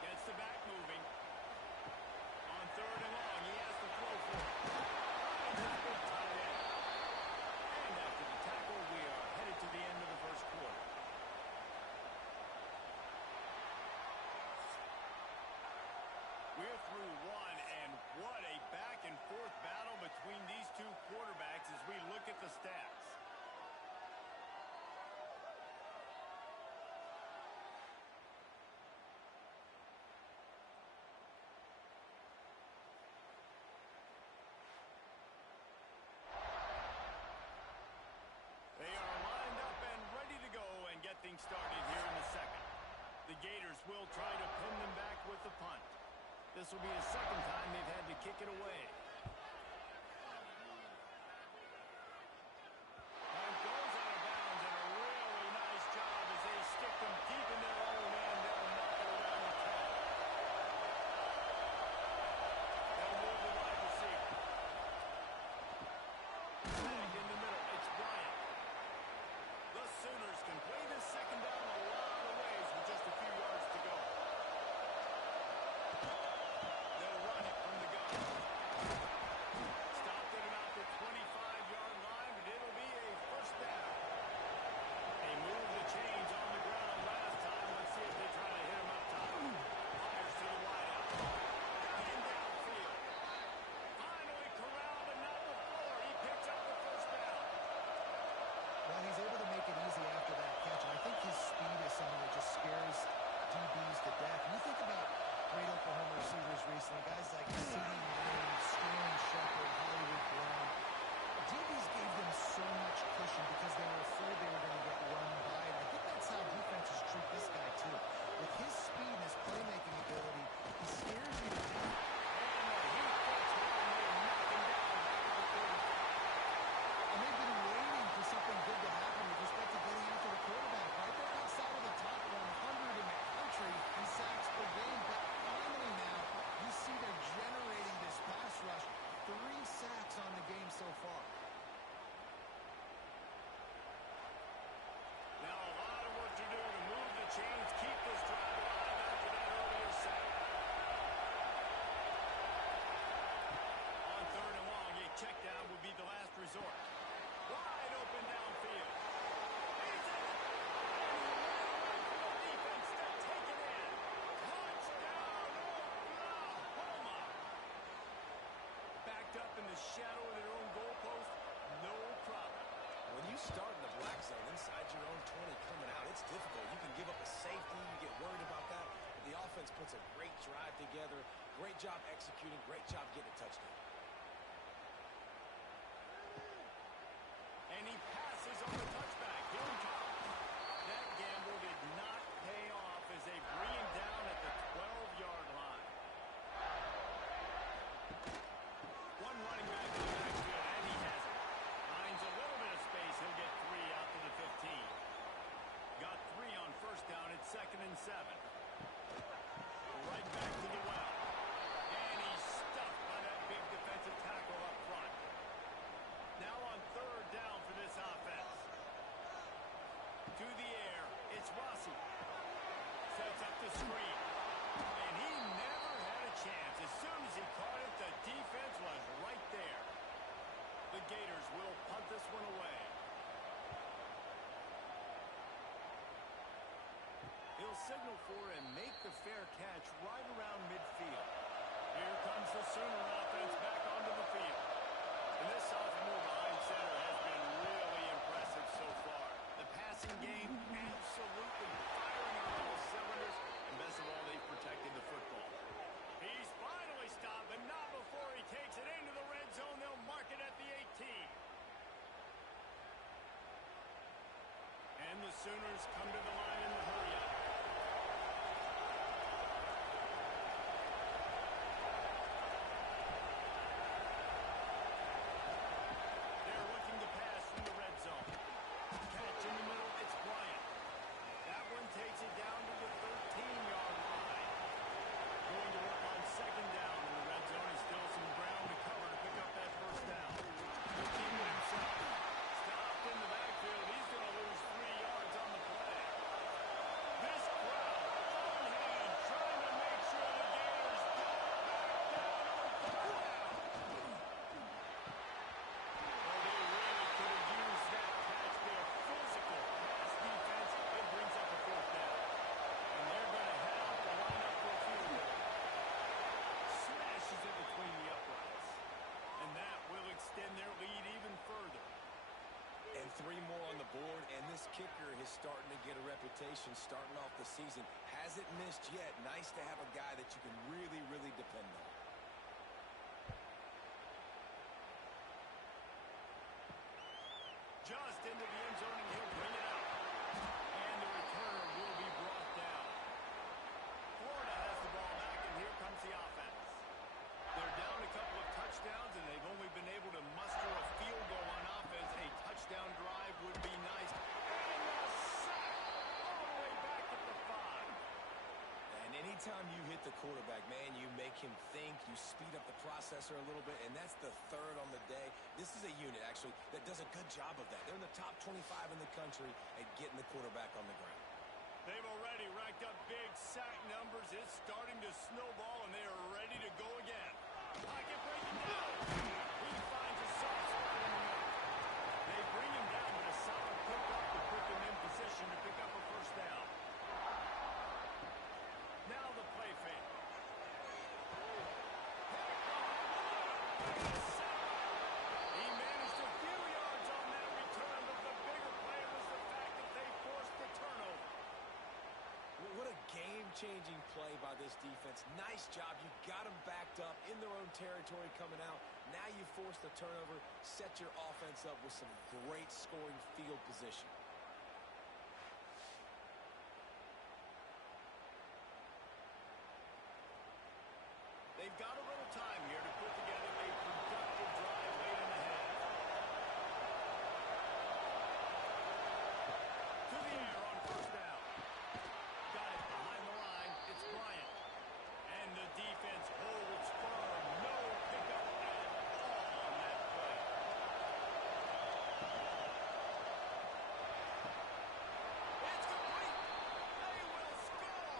Gets the back moving. On 3rd and long, he has to throw for it. Finds his big tight end. And after the tackle, we are headed to the end of the first quarter. We're through one, and what a back-and-forth battle between these two quarterbacks as we look at the stats. They are lined up and ready to go and get things started here in the second. The Gators will try to pin them back with the punt. This will be the second time they've had to kick it away. And goes out of bounds, and a really nice job as they stick them deep in their own end. They'll knock it around the 10. They'll move the wide receiver. Back in the middle, it's Bryant. The Sooners can play this second down a lot of ways with just a few yards to go. They'll run it from the gun. Stopped at about the 25-yard line, but it'll be a first down. They moved the chains on the ground last time. Let's see if they try to hit him up top. Fires to the wideout. Got him downfield. Finally corralled, but not before. He picks up the first down. Well, he's able to make it easy after that catch, and I think his speed is something that just scares DBs to death. And you think about great Oklahoma receivers recently, guys like C.D. Lamb, Sterling Shepard, Hollywood Brown. DBs gave them so much cushion because they were afraid they were going to get run by. And I think that's how defenses treat this guy, too. With his speed and his playmaking ability, he scares you to death. And they've been waiting for something good to happen with respect to getting after the quarterback. Right there outside of the top 100 in the country in sacks per game. But finally now, you see they're generating this pass rush. 3 sacks on the game so far. Now a lot of work to do to move the chains, keep this drive alive after that earlier sack. On third and long, a check down would be the last resort. Wide open downfield. He's in it. And he ran away from the defense to take it in. Touchdown, Oklahoma. Backed up in the shadow of their own goalpost, no problem. When you start in the black zone inside your own 20 coming out, it's difficult. You can give up a safety. You get worried about that. But the offense puts a great drive together. Great job executing. Great job getting a touchdown. And he passes on the touchback. Here he comes. That gamble did not pay off as they bring him down at the 12-yard line. One running back in the backfield, and he has it. Finds a little bit of space. He'll get 3 out to the 15. Got 3 on first down at 2nd and 7. Right back to the well. And he's stuffed by that big defensive tackle up front. Now on third down for this offense. To the air, it's Rossi. Sets up the screen. And he never had a chance. As soon as he caught it, the defense was right there. The Gators will punt this one away. He'll signal for and make the fair catch right around midfield. Here comes the Sooner offense back onto the field. And this sophomore behind center has been really impressive so far. The passing game absolutely firing on all cylinders. And best of all, they've protected the football. He's finally stopped, but not before he takes it into the red zone. They'll mark it at the 18. And the Sooners come to the line in the hurry-up. They're looking to pass from the red zone. Catch in the middle, it's Bryant. That one takes it down to the 13-yard line. Going to work on second down in the red zone. He's still some ground to cover to pick up that first down. He'll keep it himself. Stopped in the backfield. He's going to lose 3 yards on the play. This crowd on hand trying to make sure the Gators don't back down on third down. Well, they really could have used that catch there. Physical pass defense. It brings up a fourth down. And they're going to head out the lineup for a field goal. Smashes it between the uprights. And that will extend their lead even further. And 3 more on the board, and this kicker is starting to get a reputation starting off the season. Hasn't missed yet. Nice to have a guy that you can really, really depend on. Just into the end zone, and he'll bring it out. And the returner will be brought down. Florida has the ball back, and here comes the offense. Anytime you hit the quarterback, man, you make him think, you speed up the processor a little bit, and that's the third on the day. This is a unit, actually, that does a good job of that. They're in the top 25 in the country at getting the quarterback on the ground. They've already racked up big sack numbers. It's starting to snowball, and they are ready to go again. Pocket breaking down. He finds a soft spot in the middle. They bring him down, but a solid pickup to put them in position to pick up a first down. Now the play fake. He managed a few yards on that return, but the bigger play was the fact that they forced the turnover. What a game-changing play by this defense. Nice job. You got them backed up in their own territory coming out. Now you force the turnover, set your offense up with some great scoring field position. They've got a little time here to put together a productive drive late in the half. To the air on first down. Got it behind the line. It's Bryant. And the defense holds firm. No pickup at all on that play. It's complete. They will score.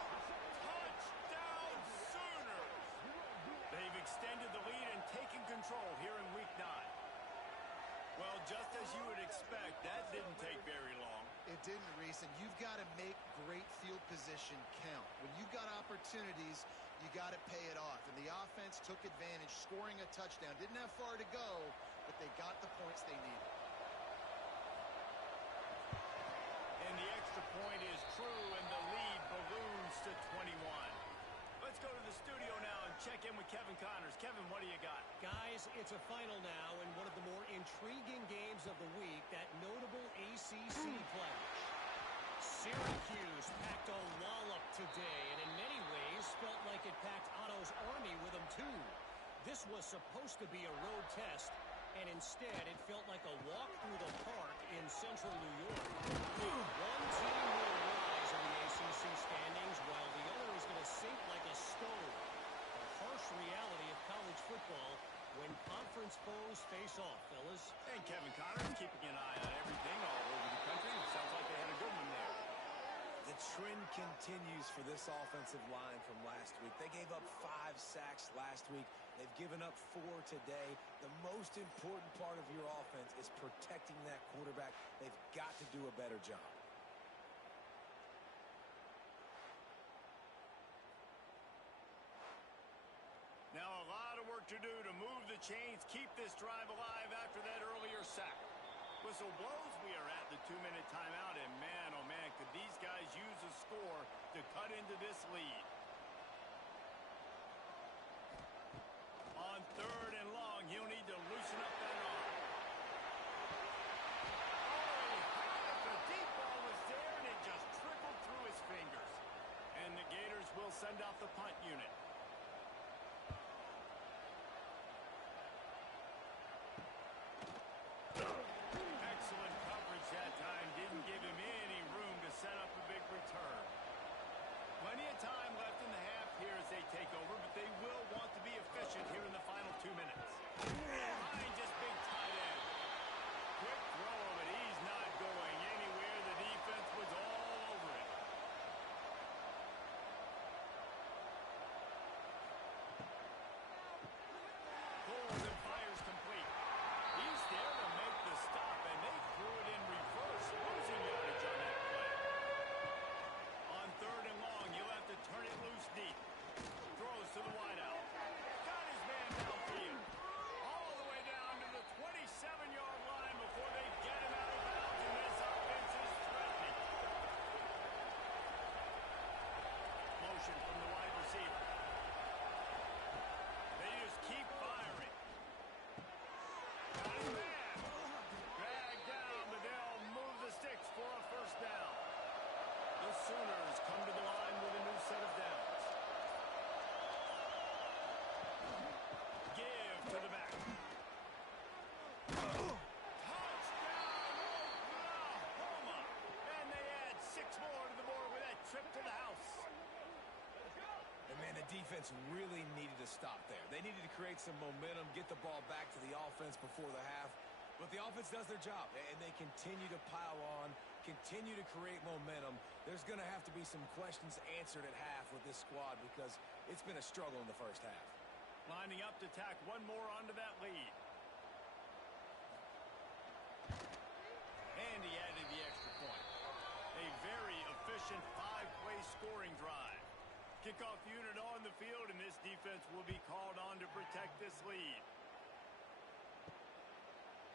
Touchdown Sooners. They've extended the lead and taken control here in Week 9. Well, just as you would expect, that didn't take very long. It didn't, Reese, and you've got to make great field position count. When you've got opportunities, you got to pay it off. And the offense took advantage, scoring a touchdown. Didn't have far to go, but they got the points they needed. And the extra point is true, and the lead balloons to 21. Let's go to the studio now and check in with Kevin Connors. Kevin, what do you got? Guys, it's a final now in one of the more intriguing games of the week, that notable ACC clash. Syracuse packed a wallop today, and in many ways felt like it packed Otto's Army with them too. This was supposed to be a road test, and instead it felt like a walk through the park in central New York. One team will rise in the ACC standings, while the other is going to sink like a stone. The harsh reality of college football when conference foes face off, fellas. And Kevin Connors keeping an eye on everything all over the country. Sounds like they had a good one there. The trend continues for this offensive line from last week. They gave up 5 sacks last week. They've given up 4 today. The most important part of your offense is protecting that quarterback. They've got to do a better job. Now a lot of work to do to move the chains, keep this drive alive after that earlier sack. Whistle blows, we are at the 2-minute timeout, and man, oh man, could these guys use a score to cut into this lead. On 3rd and long, he'll need to loosen up that arm. Oh, he had it. The deep ball was there, and it just trickled through his fingers. And the Gators will send out the punt unit. Excellent coverage that time. Didn't give him any room to set up a big return. Plenty of time left in the half here as they take over, but they will want to be efficient here in the final 2 minutes. Behind just big tight end. Quick throw, but he's not going anywhere. The defense was all over it. Pulls and fires complete. He's there to make the stop, and they threw it in reverse, losing yardage on that play. On 3rd and long, you'll have to turn it loose deep. Throws to the wideout. Got his man downfield. All the way down to the 27-yard line before they get him out of bounds, and this offense is threatening. Motion from the wide receiver. They just keep firing. Got his man. Dragged down, but they'll move the sticks for a first down. The Sooners come to the line with a new set of downs. Give to the back. Touchdown, Oklahoma! And they add 6 more to the board with that trip to the house. Man, the defense really needed to stop there. They needed to create some momentum, get the ball back to the offense before the half. But the offense does their job, and they continue to pile on, continue to create momentum. There's going to have to be some questions answered at half with this squad because it's been a struggle in the first half. Lining up to tack one more onto that lead. And he added the extra point. A very efficient five-play scoring drive. Kickoff unit on the field, and this defense will be called on to protect this lead.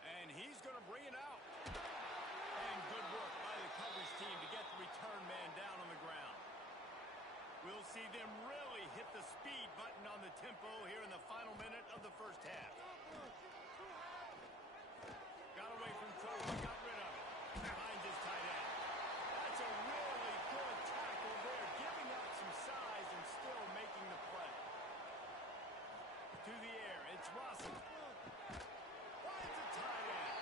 And he's going to bring it out. And good work by the coverage team to get the return man down on the ground. We'll see them really hit the speed button on the tempo here in the final minute of the first half. Got away from trouble, got rid of it. Finds his tight end. That's a really good tackle there, giving up some size and still making the play. To the air, it's Rossi. Finds a tight end.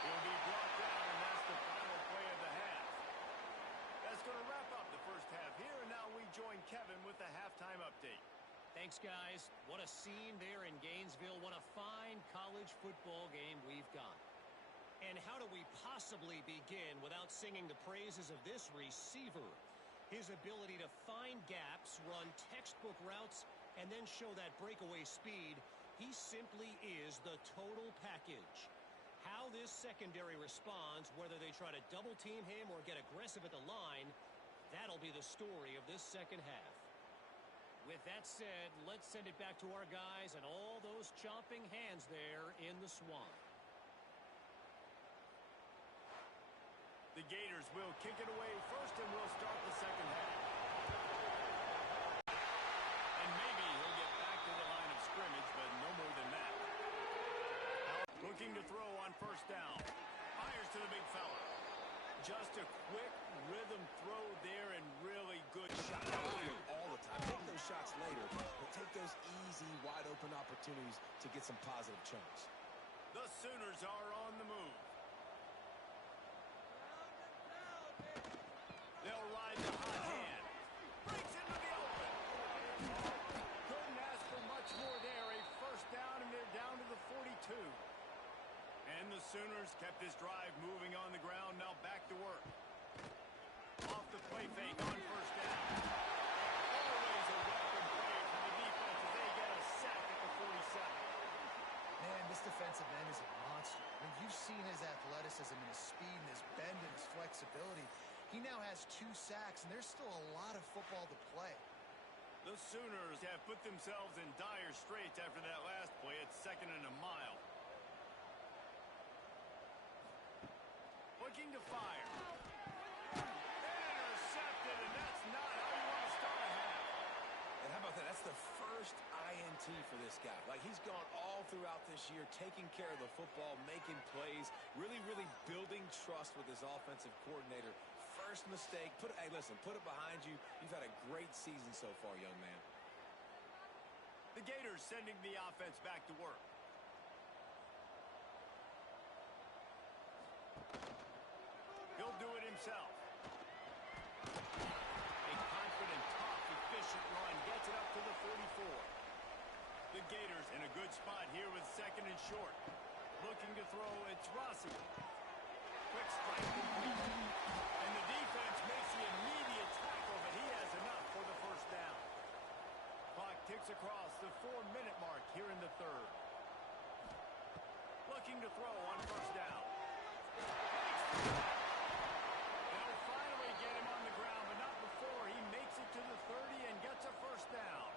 He'll be brought down, and that's the final play of the half. That's going to wrap up the first half here, and now we join Kevin with the halftime update. Thanks, guys. What a scene there in Gainesville. What a fine college football game we've got. And how do we possibly begin without singing the praises of this receiver? His ability to find gaps, run textbook routes, and then show that breakaway speed. He simply is the total package. How this secondary responds, whether they try to double team him or get aggressive at the line, that'll be the story of this second half. With that said, let's send it back to our guys and all those chomping hands there in the swamp. The Gators will kick it away first, and we'll start the second half. And maybe he'll get back to the line of scrimmage, but no more than that. Looking to throw on first down. Fires to the big fella. Just a quick rhythm throw there and really good shot. All the time. Take those shots later, but take those easy, wide-open opportunities to get some positive chunks. The Sooners are on the move. They'll ride the hot hand. Breaks into the open. Couldn't ask for much more there. A first down, and they're down to the 42. And the Sooners kept this drive moving on the ground. Now back to work. Off the play fake on first down. Always a welcome play for the defense as they get a sack at the 47. Man, this defensive end is a monster. I mean, you've seen his athleticism and his speed and his bend and his flexibility. He now has 2 sacks, and there's still a lot of football to play. The Sooners have put themselves in dire straits after that last play. It's 2nd and a mile. Looking to fire. Intercepted, and that's not how you want to start a half. And how about that? That's the first INT for this guy. Like, he's gone all throughout this year, taking care of the football, making plays, really building trust with his offensive coordinator. First mistake, hey, listen, put it behind you. You've had a great season so far, young man. The Gators sending the offense back to work. He'll do it himself. A confident, tough, efficient run gets it up to the 44. The Gators in a good spot here with 2nd and short. Looking to throw, it's Rossi. Quick strike complete. And the defense makes the immediate tackle, but he has enough for the first down. Clock ticks across the 4-minute mark here in the third. Looking to throw on first down. They'll finally get him on the ground, but not before he makes it to the 30 and gets a first down.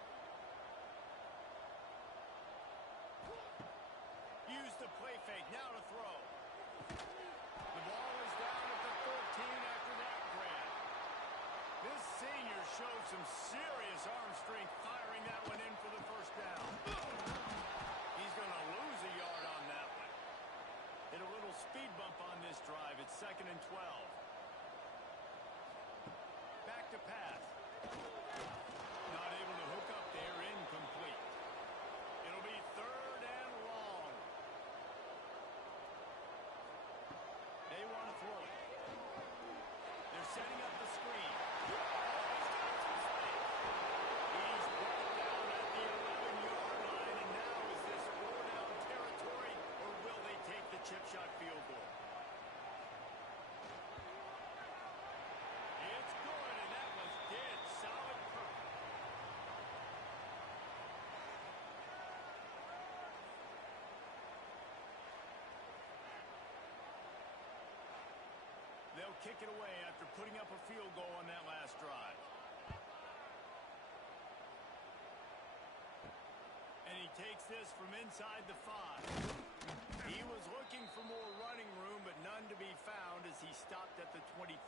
Use the play fake, now to throw. The ball is down at the 13 after that grab. This senior showed some serious arm strength firing that one in for the first down. He's going to lose a yard on that one. Hit a little speed bump on this drive. It's 2nd and 12. Back to pass. Not able to hook up there, incomplete. It'll be 3rd and long. They want to throw it. They're setting up the screen. Oh, he's got some space. He's kick it away after putting up a field goal on that last drive. And he takes this from inside the 5. He was looking for more running room, but none to be found as he stopped at the 23.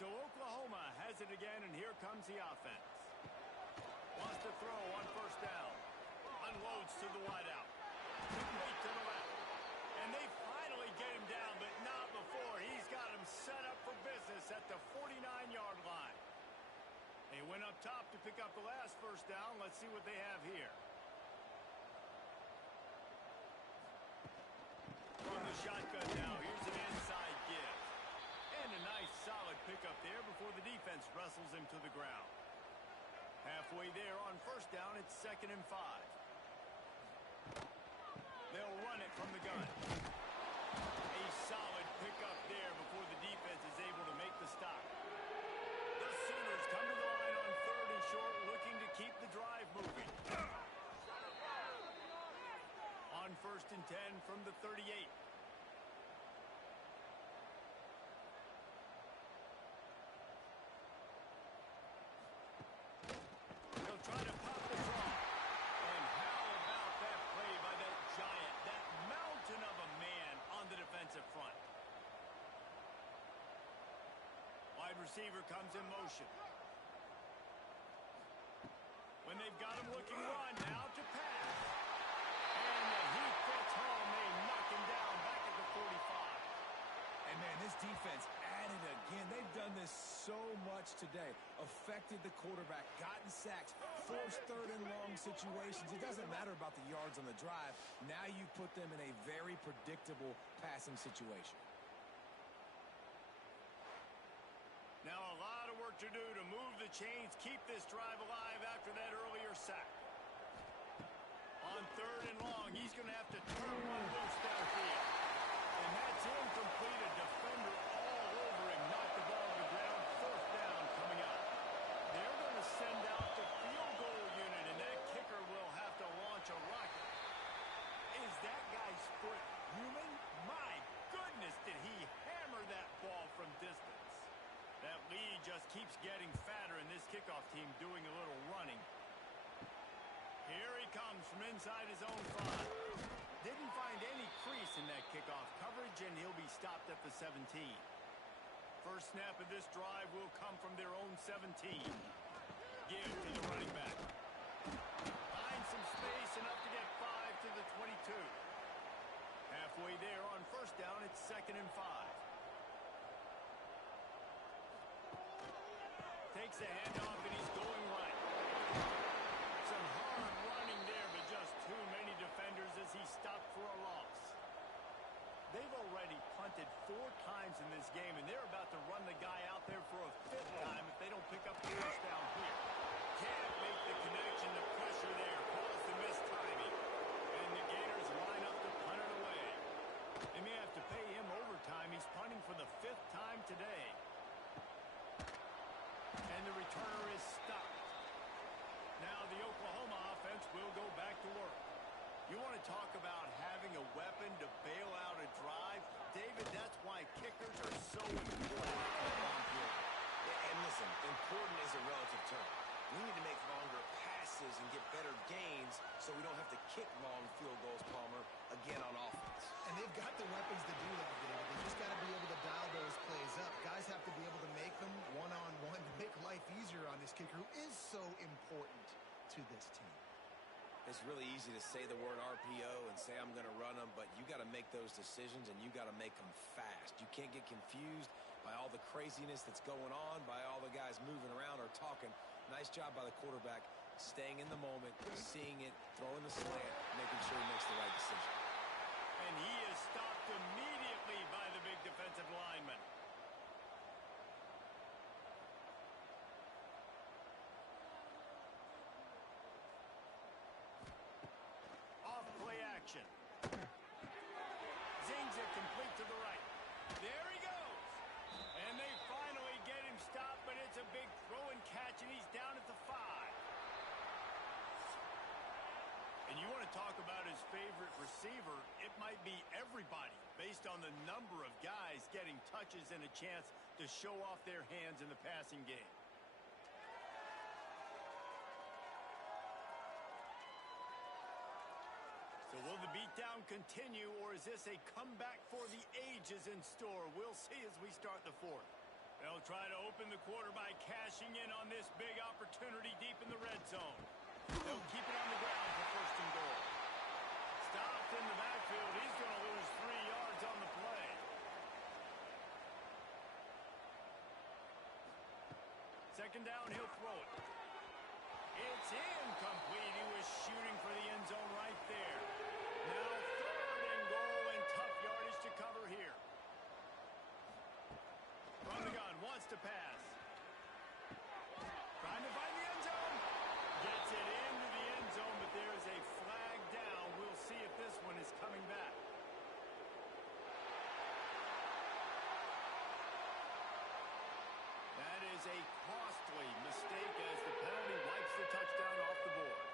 So Oklahoma has it again, and here comes the offense. Wants to throw on first down. Unloads to the wideout. Complete to the left. And they finally get him down, but not before. He's got him set up for business at the 49-yard line. They went up top to pick up the last first down. Let's see what they have here. From the shotgun now, here's an inside give. And a nice solid pickup there before the defense wrestles him to the ground. Halfway there on first down, it's 2nd and 5. They'll run it from the gun. A solid pickup there before the defense is able to make the stop. The Sooners come to the line on 3rd and short, looking to keep the drive moving. On 1st and 10 from the 38. They'll try to pop the draw. And how about that play by that giant, that mountain of a man on the defensive front? Wide receiver comes in motion. When they've got him looking run, now to pass. And the heat gets home. They knock him down back at the 45. And, man, this defense at it again. They've done this so much today. Affected the quarterback, gotten sacks, forced 3rd and long situations. It doesn't matter about the yards on the drive. Now you put them in a very predictable passing situation. Now a lot of work to do to move the chains, keep this drive alive after that earlier sack. On 3rd and long, he's going to have to turn one loose downfield. And that's incomplete. A defender all over him. Knocked the ball to the ground. 4th down coming up. They're going to send out the field goal unit, and that kicker will have to launch a rocket. Is that guy's foot human? My goodness, did he hammer that ball from distance. That lead just keeps getting fatter, and this kickoff team doing a little running. Here he comes from inside his own 5. Didn't find any crease in that kickoff coverage, and he'll be stopped at the 17. First snap of this drive will come from their own 17. Give to the running back. Find some space, enough to get 5 to the 22. Halfway there on first down, it's 2nd and 5. Takes a handoff, and he's going right. Some hard running there, but just too many defenders as he stopped for a loss. They've already punted 4 times in this game, and they're about to run the guy out there for a 5th time if they don't pick up the first down here. Can't make the connection, the pressure there. Calls the missed timing. And the Gators line up to punt it away. They may have to pay him overtime. He's punting for the 5th time today. And the returner is stopped. Now the Oklahoma offense will go back to work. You want to talk about having a weapon to bail out a drive? David, that's why kickers are so important. And listen, important is a relative term. We need to make longer passes and get better gains so we don't have to kick long field goals, Palmer, again on offense. And they've got the weapons to do that, David. They just got to be able to dial those plays up. Guys have to be able to make them one-on-one to make life easier on this kicker who is so important to this team. It's really easy to say the word RPO and say I'm going to run them, but you got to make those decisions and you got to make them fast. You can't get confused by all the craziness that's going on, by all the guys moving around or talking. Nice job by the quarterback, staying in the moment, seeing it, throwing the slant, making sure he makes the right decision. And he is stopped immediately by the big defensive lineman. Off play action. Zings it complete to the right. There he goes. And they finally get him stopped, but it's a big throw and catch, and he's down at the 5. And you want to talk about his favorite receiver, it might be everybody based on the number of guys getting touches and a chance to show off their hands in the passing game. So will the beatdown continue, or is this a comeback for the ages in store? We'll see as we start the fourth. They'll try to open the quarter by cashing in on this big opportunity deep in the red zone. They'll keep it on the ground for first and goal. Stopped in the backfield. He's going to lose 3 yards on the play. Second down, he'll throw it. It's incomplete. He was shooting for the end zone right there. Now third and goal, and tough yardage to cover here. From the gun, wants to pass. Trying to find the end zone. Gets it into the end zone, but there is a flag down. We'll see if this one is coming back. That is a costly mistake as the penalty wipes the touchdown off the board.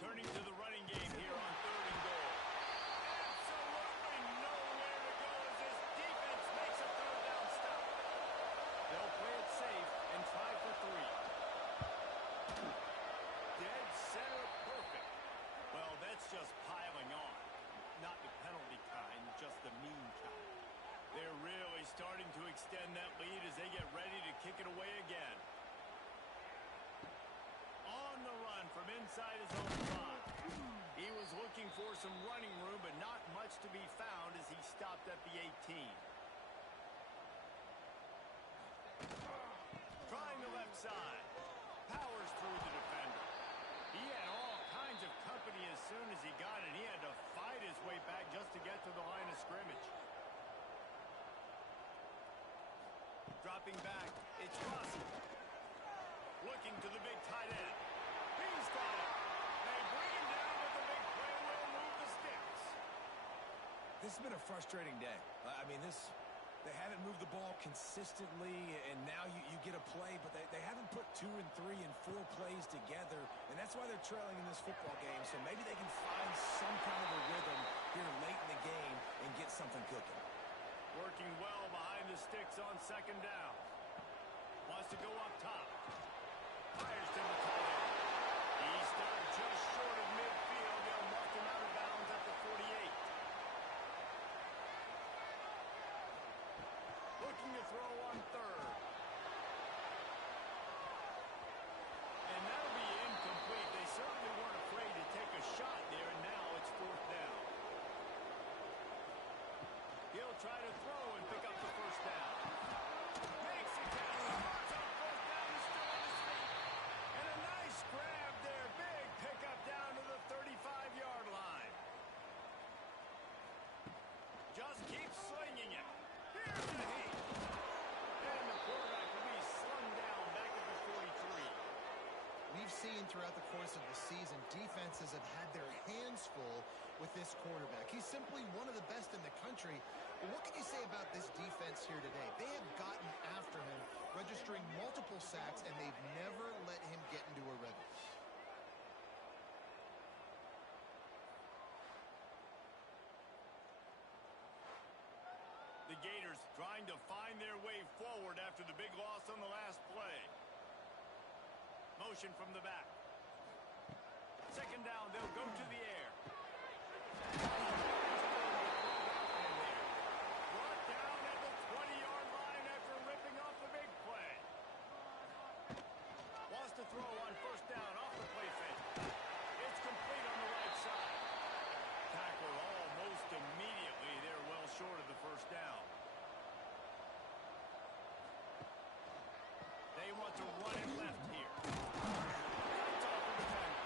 Turning to the running game here on third and goal. Absolutely nowhere to go as this defense makes a third down stop. They'll play it safe and try for 3. Dead center perfect. Well, that's just piling on. Not the penalty kind, just the mean kind. They're really starting to extend that lead as they get ready to kick it away again. On the run from inside his own 5. He was looking for some running room, but not much to be found as he stopped at the 18. Trying the left side. Powers through the defender. He had all kinds of company as soon as he got it. He had to fight his way back just to get to the line of scrimmage. Dropping back, it's Rossi. Looking to the big tight end. He's got it. They bring him down, but the big play will move the sticks. This has been a frustrating day. I mean, they haven't moved the ball consistently, and now you get a play, but they haven't put 2 and 3 and 4 plays together, and that's why they're trailing in this football game. So maybe they can find some kind of a rhythm here late in the game and get something cooking. Working well behind the sticks on second down. Wants to go up top. Fires to the tight end. He stopped just short of midfield. They'll mark him out of bounds at the 48. Looking to throw on third. And that'll be incomplete. They certainly weren't afraid to take a shot there, and now it's fourth down. He'll try to throw and pick up the first down. Makes the catch. Starts on fourth down. He's still on his feet. And a nice grab there. Big pickup down to the 35-yard line. Just keep slinging it. Here's the heat. And the quarterback will be slung down back at the 43. We've seen throughout the course of the season, defenses have had their hands full with this quarterback. He's simply one of the best in the country. But what can you say about this defense here today? They have gotten after him, registering multiple sacks, and they've never let him get into a rhythm. The Gators trying to find their way forward after the big loss on the last play. Motion from the back. Second down, they'll go to the air. Brought down at the 20-yard line after ripping off the big play. Wants to throw on first down off the play fake. It's complete on the right side. Tackler almost immediately. They're well short of the first down. They want to run it left here. That's off the defender.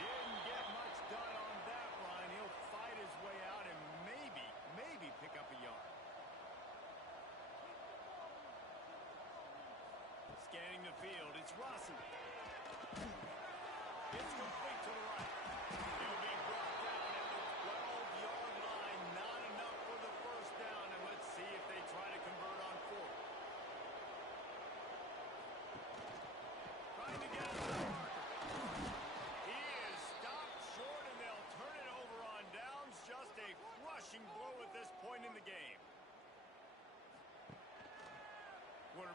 Didn't get much done on that line. He'll fight his way out and maybe pick up a yard. Scanning the field, it's Rossi. It's complete to the right. He'll be brought down at the 12-yard line. Not enough for the first down, and let's see if they try to convert on fourth. Trying to get it to the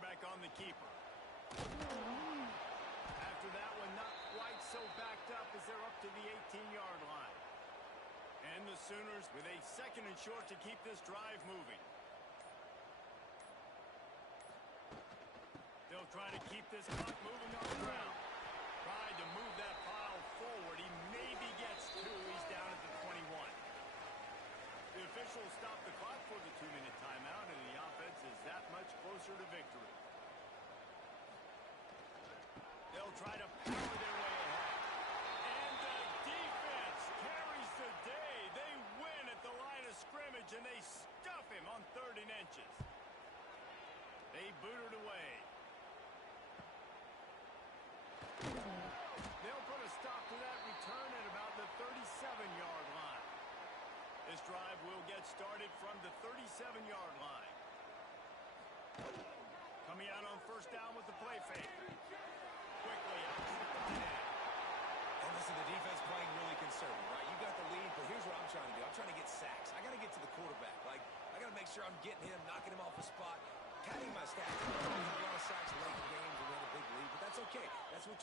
quarterback on the keeper. After that one, not quite so backed up as they're up to the 18-yard line. And the Sooners with a 2nd and short to keep this drive moving. They'll try to keep this clock moving on the ground. Tried to move that pile forward. He maybe gets 2. He's down at the 21. The officials stopped the clock for the 2-minute timeout, and the offense is that much closer to victory. They'll try to power their way ahead. And the defense carries the day. They win at the line of scrimmage, and they stuff him on 3rd and inches. They boot it away. They'll put a stop to that return at about the 37-yard line. This drive will get started from the 37-yard line. Coming out on 1st down with the play fake. Quickly out to the tight end. And listen, the defense playing really conservative, right? You got the lead, but here's what I'm trying to do. I'm trying to get sacks. I got to get to the quarterback. Like, I got to make sure I'm getting him, knocking him off the spot, padding my stats. I don't have a lot of sacks late in games and win a big lead, but that's okay. That's what